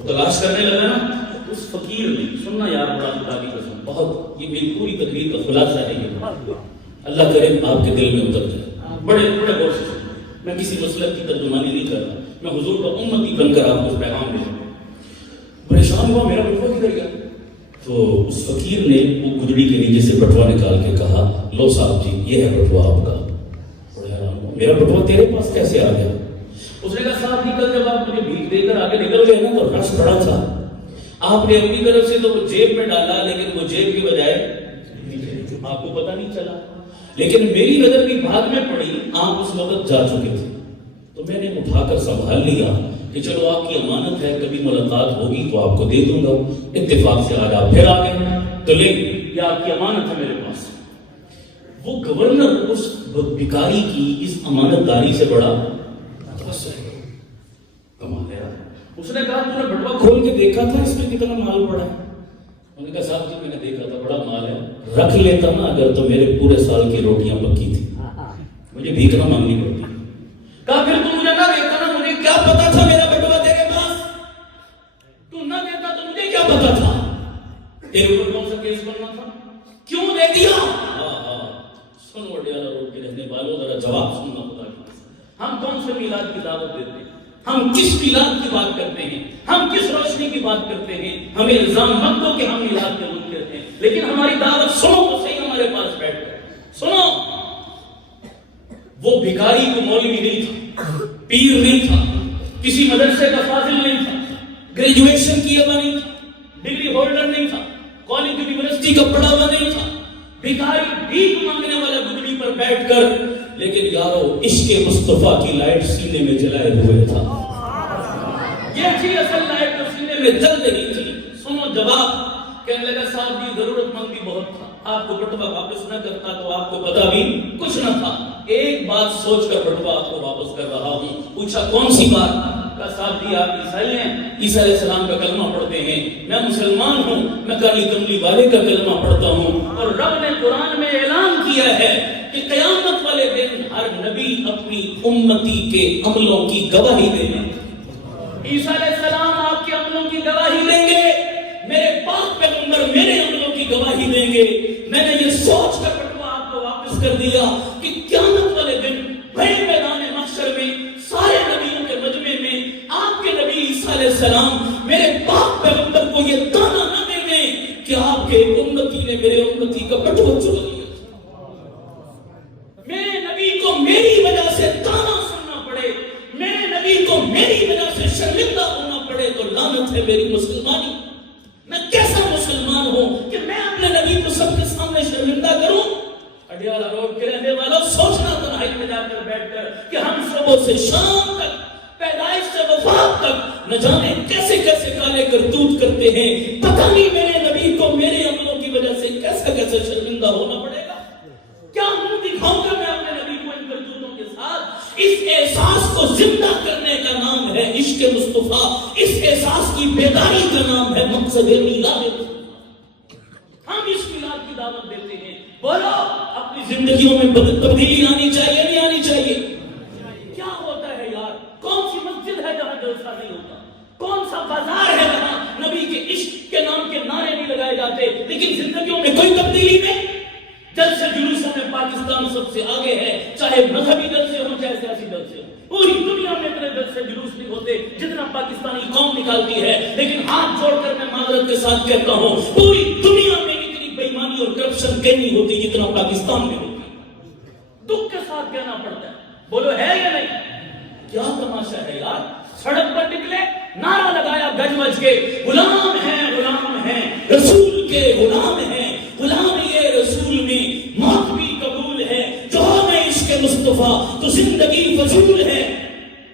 تلاش کرنے لگا نا. اس فقیر نے سننا یار, بڑا خدا کی قسم, بہت یہ میری پوری تقریر کا خلاصہ ہے یہ. اللہ کرے آپ کے دل میں اتر جائے. بڑے بڑے غور سے سنیں. میں کسی مسلک کی ترجمانی نہیں کر رہا, میں حضور کا امتی بن کر آپ کو اس پیغام دے رہا ہوں. پریشان ہوا, میرا بٹوا کدھر گیا. تو اس فقیر نے وہ گدڑی کے نیچے سے بٹوا نکال کے کہا, لو صاحب جی یہ ہے بٹوا آپ کا. بڑا حیران ہوا, میرا بٹوا تیرے پاس کیسے آ گیا. اس نے کہا صاحب جی کل جب آپ مجھے بھیک دے کر آگے نکل گئے نا تو رش بڑا تھا, آپ نے اپنی طرف سے تو وہ جیب میں ڈالا, لیکن وہ جیب کے بجائے آپ کو پتہ نہیں چلا. لیکن میری نظر بھی بعد میں پڑی, آپ اس وقت جا چکے تھے. تو میں نے اٹھا کر سنبھال لیا کہ چلو آپ کی امانت ہے, کبھی ملاقات ہوگی تو آپ کو دے دوں گا. اتفاق سے آج آپ پھر آ گئے تو لے, یہ آپ کی امانت ہے میرے پاس. وہ گورنر اس بھکاری کی اس امانت داری سے بڑا کمال ہے. اس نے کہا تم نے بٹوا کھول کے دیکھا تھا اس میں کتنا مال پڑا ہے. انہوں نے کہا صاحب جی میں نے دیکھا تھا, بڑا مال ہے, رکھ لیتا نا اگر تو میرے پورے سال کی روٹیاں پکی تھی, مجھے بھیک نہ مانگنی پڑتی. کہا پھر تم مجھے نہ دیتا نا, مجھے کیا پتا تھا میرا بٹوا تیرے پاس, تو نہ دیتا تو مجھے کیا پتا تھا, تیرے اوپر کون سا کیس بننا تھا, کیوں دے دیا. سنو اڈیالہ روڈ کے رہنے والوں, ذرا جواب سننا خدا کی. ہم کون سے میلاد کی دعوت دیتے ہیں, ہم کس میلاد کی بات کرتے ہیں, ہم کس روشنی کی بات کرتے ہیں. ہمیں الزام مت دو کہ ہم میلاد کے منکر ہیں, لیکن ہماری دعوت سنو تو صحیح ہمارے پاس بیٹھ کر سنو. وہ بھکاری کو مولوی نہیں تھا, پیر نہیں تھا, کسی مدرسے کا فاضل نہیں تھا, گریجویشن کیا ہوا نہیں تھا, ڈگری ہولڈر نہیں تھا, کالج یونیورسٹی کا پڑھا ہوا نہیں تھا. بھکاری بھیک مانگنے والا گدڑی پر بیٹھ کر, لیکن یارو عشق مصطفیٰ کی لائٹ سینے میں جلائے ہوئے تھا. یہ تھی اصل لائٹ جو سینے میں جل رہی تھی. سنو جواب. کہنے لگا صاحب جی ضرورت مند بھی بہت تھا, آپ کو بٹوا واپس نہ کرتا تو آپ کو پتا بھی کچھ نہ تھا. ایک بات سوچ کر بٹوا آپ کو واپس کر رہا ہوں. پوچھا کون سی بات. کہا صاحب جی آپ عیسائی ہیں, عیسیٰ علیہ السلام کا کلمہ پڑھتے ہیں, میں مسلمان ہوں, میں کالی کملی والے کا کلمہ پڑھتا ہوں, اور رب نے قرآن میں اعلان کیا ہے کہ قیامت والے دن ہر نبی اپنی امتی کے عملوں کی گواہی دیں گے. عیسیٰ علیہ السلام آپ کے عملوں کی گواہی دیں گے, میرے پاک پیغمبر میرے عملوں کی گواہی دیں گے. میں نے یہ سوچ کر بٹوا آپ کو واپس کر دیا کہ قیامت والے دن بڑے میدان محشر میں سارے نبیوں کے مجمع میں آپ کے نبی عیسیٰ علیہ السلام میرے پاک پیغمبر کو یہ تانا نہ دے دیں کہ آپ کے امتی نے میرے امتی کا بٹوا چرا لیا. میرے نبی کو میری وجہ سے تانا سننا پڑے, میرے نبی کو میری وجہ سے شرمندہ ہونا پڑے تو لعنت ہے میری مسلمانی. میں کیسا مسلمان ہوں کہ میں اپنے نبی کو سب کے سامنے شرمندہ کروں. اڈیالہ روڈ کے رہنے والوں, سوچنا تنہائی میں جا کر بیٹھ کر کہ ہم صبح سے شام تک, پیدائش سے وفات تک نہ جانے کیسے کیسے کالے کرتوت کرتے ہیں. پتہ نہیں میرے نبی کو میرے عملوں کی وجہ سے کیسا کیسے شرمندہ ہونا پڑے گا. کیا منہ دکھاؤں گا میں اپنے نبی کو ان کرتوتوں کے ساتھ. اس احساس کو زندہ کرنے کا نام ہے عشق مصطفیٰ, اس احساس کی بیداری کا نام ہے مقصد میلاد. ہم اس میلاد کی دعوت دیتے ہیں. بولو اپنی زندگیوں میں تبدیلی آنی چاہیے نہیں آنی چاہیے. کیا ہوتا ہے یار, کون سی مسجد ہے جہاں جلسہ نہیں ہوتا, کون سا بازار ہے جہاں نبی کے عشق کے نام کے نعرے نہیں لگائے جاتے, لیکن زندگیوں میں کوئی تبدیلی نہیں. جلسے جلوسوں میں پاکستان سب سے آگے ہے, چاہے مذہبی جلسے ہوں چاہے سیاسی جلسے ہوں. پوری دنیا میں اتنے جلسے جلوس نہیں ہوتے جتنا پاکستانی قوم نکالتی ہے. لیکن ہاتھ جوڑ کر میں معذرت کے ساتھ کہتا ہوں, پوری دنیا میں اتنی بےایمانی اور کرپشن کہیں نہیں ہوتی جتنا پاکستان میں ہوتی ہے. دکھ کے ساتھ کہنا پڑتا ہے. بولو ہے یا نہیں؟ کیا تماشا ہے یار. سڑک پر نکلے, نعرہ لگایا گج مج کے, غلام ہیں رسول کے غلام ہیں, غلام یہ رسول میں موت بھی قبول ہے, جو میں عشق مصطفیٰ تو زندگی فضول ہے.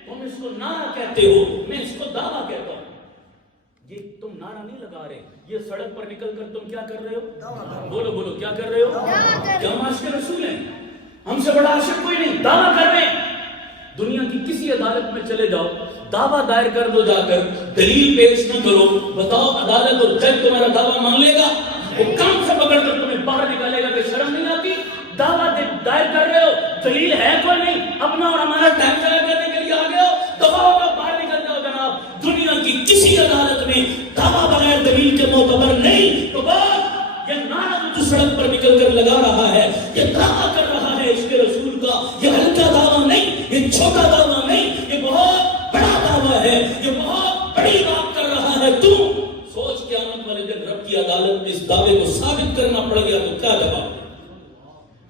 تم اس کو نعرہ کہتے ہو, میں اس کو دعویٰ کہتا ہوں. یہ تم نعرہ نہیں لگا رہے, یہ سڑک پر نکل کر تم کیا کر رہے ہو؟ بولو بولو کیا کر رہے ہو؟ کیا ہم عاشق رسول ہیں؟ ہم سے بڑا عاشق کوئی نہیں. دعویٰ کر رہے ہیں. دنیا کی کسی عدالت میں چلے جاؤ, دعویٰ دائر کر دو, جا کر دلیل پیش نہ کرو, بتاؤ عدالت اور جج تمہارا دعویٰ مان لے گا؟ وہ کام سے پکڑ کر تمہیں باہر نکالے گا کہ شرم نہیں آتی؟ دعویٰ دائر کر رہے ہو, دلیل ہے کوئی نہیں, اپنا اور ہمارا ٹائم ضائع کرنے کے لیے آ گئے ہو, دباؤ کا باہر نکل جاؤ جناب. دنیا کی کسی عدالت میں دعویٰ بغیر دلیل کے معتبر نہیں. تو بات یہ نعرہ جو سڑک پر نکل کر لگا رہا ہے, یہ دعویٰ کر رہا ہے عشق رسول کا, یہ ہلکا دعویٰ نہیں, یہ چھوٹا دعویٰ نہیں, یہ بہت بڑا دعویٰ ہے, یہ بہت بڑی بات کر رہا ہے. تو سوچ قیامت والے دن رب کی عدالت میں اس دعوے کو ثابت کرنا پڑ گیا تو کیا جواب؟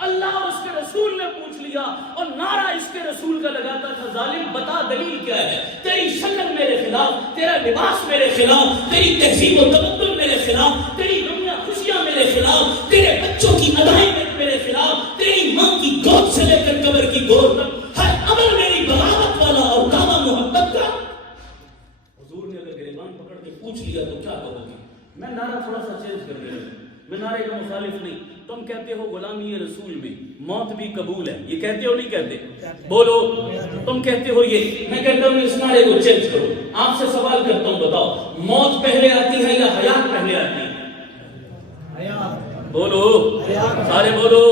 اللہ اور اس کے رسول نے پوچھ لیا, اور نعرہ اس کے رسول کا لگاتا تھا, ظالم بتا دلیل کیا ہے؟ تیری شکل میرے خلاف, تیرا لباس میرے خلاف, تیری تہذیب و تمدن میرے خلاف, تیری دنیا خوشیاں میرے خلاف, تیرے بچوں کی ادائیں میرے خلاف, تیری ماں کی گود سے لے کر قبر کی گود تک ہر عمل میری بغاوت والا اور دعویٰ محبت کا. حضور نے اگر گریبان پکڑ کے پوچھ لیا تو کیا کہو گے؟ میں نعرہ تھوڑا سا چینج کر رہا ہوں, میں نعرے کا مخالف نہیں. تم کہتے ہو غلامی رسول میں موت بھی قبول ہے, یہ کہتے ہو نہیں کہتے؟ بولو. تم کہتے ہو یہ, میں کہتا ہوں اس نعرے کو چینج کرو. آپ سے سوال کرتا ہوں, بتاؤ موت پہلے آتی ہے یا حیات پہلے آتی ہے؟ بولو سارے بولو.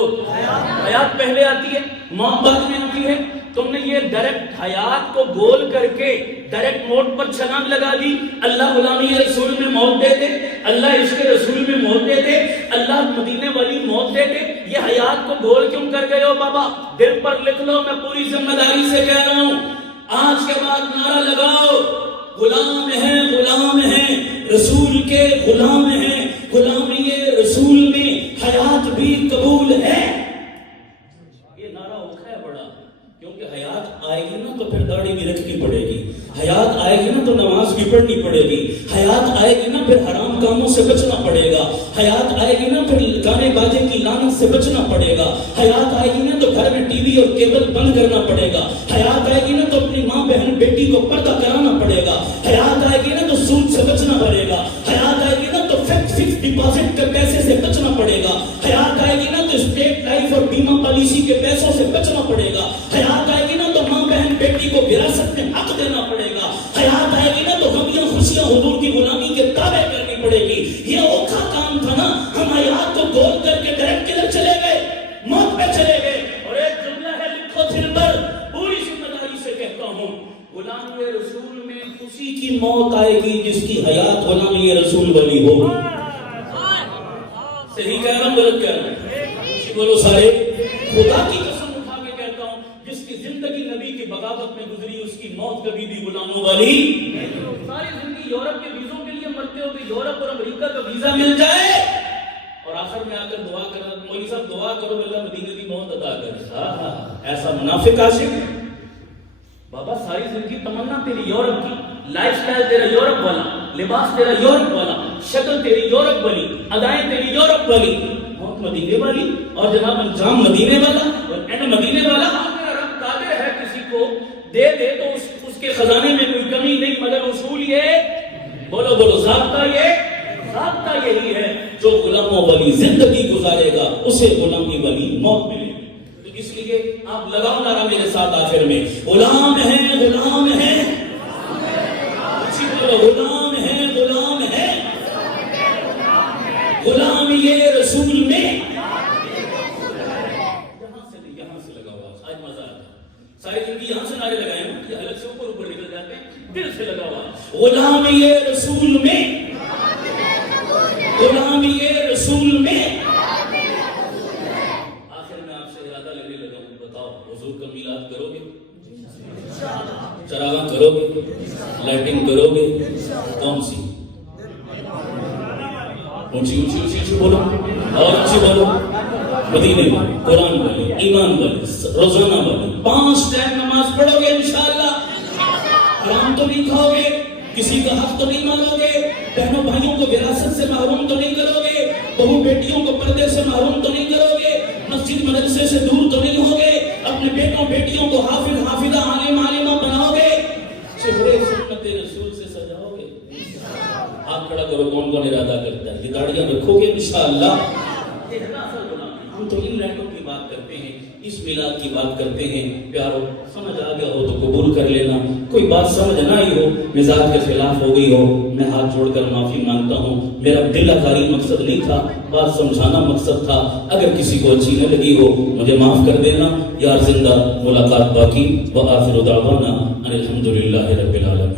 حیات پہلے آتی ہے, موت بعد میں آتی ہے. تم نے یہ ڈائریکٹ حیات کو گول کر کے ڈائریکٹ موت پر چھلانگ لگا دی. اللہ غلامی رسول میں موت دے دے, اللہ عشق رسول میں موت دے دے, اللہ مدینے والی موت دے دے. یہ حیات کو گول کیوں کر گئے ہو بابا؟ دل پر لکھ لو, میں پوری ذمہ داری سے کہہ رہا ہوں. آج کے بعد نعرہ لگاؤ, غلام ہیں رسول کے, غلام ہیں, غلامی رسول میں حیات بھی قبول ہے. یہ نعرہ اوکھا ہے بڑا, کیونکہ حیات آئے گی نا تو پھر داڑھی بھی رکھنی پڑے گی, حیات آئے گی نا تو نماز بھی پڑھنی پڑے گی, حیات آئے گی نا پھر حرام کاموں سے بچنا پڑے گا, حیات آئے گی نا پھر گانے باجے کی لعنت سے بچنا پڑے گا, حیات آئے گی نا تو گھر میں ٹی وی اور کیبل بند کرنا پڑے گا, حیات آئے گی نا تو اپنی ماں بہن بیٹی کو پردہ کرانا پڑے گا, حیات آئے گی نا تو سود سے بچنا پڑے گا, حیات آئے گی نا تو فکس ڈپازٹ کے پیسے سے بچنا پڑے گا, حیات آئے گی نا تو اسٹیٹ لائف اور بیمہ پالیسی کے پیسوں سے بچنا پڑے گا, حیات آئے گی نا تو ماں بہن بیٹی کو وراثت میں حق دینا پڑے گا, حیات آئے گی نا تو غمیاں خوشیاں حضور کی غلامی کے تابع کرنی پڑے گی. یہ اوکھا کام تھا نا, ہم حیات کو گول کر کے ڈائریکٹ کدھر چلے گئے؟ موت پہ چلے گئے. اور ایک جملہ ہے, لکھو دل پر, پوری ذمہ داری سے کہتا ہوں, غلامی رسول میں اسی کی موت آئے گی جس کی حیات غلامی رسول والی ہوگی. صحیح کہہ رہا ہوں غلط کہہ رہا ہوں؟ بولو سارے. خدا کی قسم اٹھا کے کہتا ہوں, جس کی زندگی نبی کی بغاوت میں گزری اس کی موت کبھی بھی غلاموں والی. ساری زندگی یورپ کے ویزوں کے لیے مرتے ہو کہ یورپ اور امریکہ کا ویزا مل جائے, اور آخر میں آ کر دعا کر, مولوی صاحب دعا کرو اللہ مدینے کی موت عطا کر. ایسا منافق عاشق بابا. ساری زندگی تمنا تیری یورپ کی, لائف سٹائل تیرا یورپ والا, لباس تیرا یورپ والا, شکل تیری یورپ والی, ادائیں تیری یورپ والی, موت مدینے والی, اور جناب انجام مدینے والا, اور اینڈ مدینے والا. اگر رب قادر ہے کسی کو دے دے تو اس کے خزانے میں کوئی کمی نہیں, مگر اصول یہ, بولو بولو, ضابطہ یہی ہے, جو غلاموں والی زندگی گزارے گا اسے غلامی والی موت ملے. تو اس لیے آپ لگاؤ نعرہ میرے ساتھ آخر میں, غلام ہیں, غلام ہیں, غلام ہیں, غلام ہیں, غلام یہ رسول میں. یہاں سے لگاؤ, آج مزہ آتا ہے. ساری زندگی یہاں سے نعرے لگائے ہیں, یہ الگ سے اوپر نکل جاتے ہیں, دل سے لگا ہوا. غلام یہ رسول میں, غلام یہ رسول میں. آخر میں آپ سے ارادہ لینے لگا ہوں, بتاؤ حضور کا میلاد کرو گے؟ چراغاں کرو گے؟ لائٹنگ کرو گے؟ کون سی؟ اونچی اونچی اونچی اونچی بولو اور اونچی بولو. مدینے والے, قرآن والے, ایمان والے, روزانہ والے, 5 ٹائم نماز پڑھو گے انشاءاللہ. حرام تو نہیں کھاؤ گے, کسی کا حق تو نہیں مانگو گے, بہنوں بھائیوں کو وراثت سے محروم تو نہیں کرو گے, بہو بیٹیوں کو پردے سے محروم تو نہیں کرو گے, مسجد مدرسے سے دور تو نہیں ہوگے, اپنے بیٹوں بیٹیوں کو حافظ حافظہ عالم عالمہ بناؤ گے, چہرے سنت رسول سے سجاؤ گے. ہاتھ کھڑا کرو کون کون ارادہ کرتا ہے. یہ داڑیاں رکھو گے انشاءاللہ. ہم تو ان رینڈوں کی بات کرتے ہیں, اس میلاد کی بات کرتے ہیں. پیارو سمجھ آ گیا ہو تو قبول کر لینا, کوئی بات سمجھ نہ آئی ہو, مزاج کے خلاف ہو گئی ہو, میں ہاتھ جوڑ کر معافی مانگتا ہوں. میرا دل اکاری مقصد نہیں تھا, بات سمجھانا مقصد تھا. اگر کسی کو اچھی نہ لگی ہو مجھے معاف کر دینا. یار زندہ, ملاقات باقی. وآخر دعوانا ان الحمدللہ رب العالمین.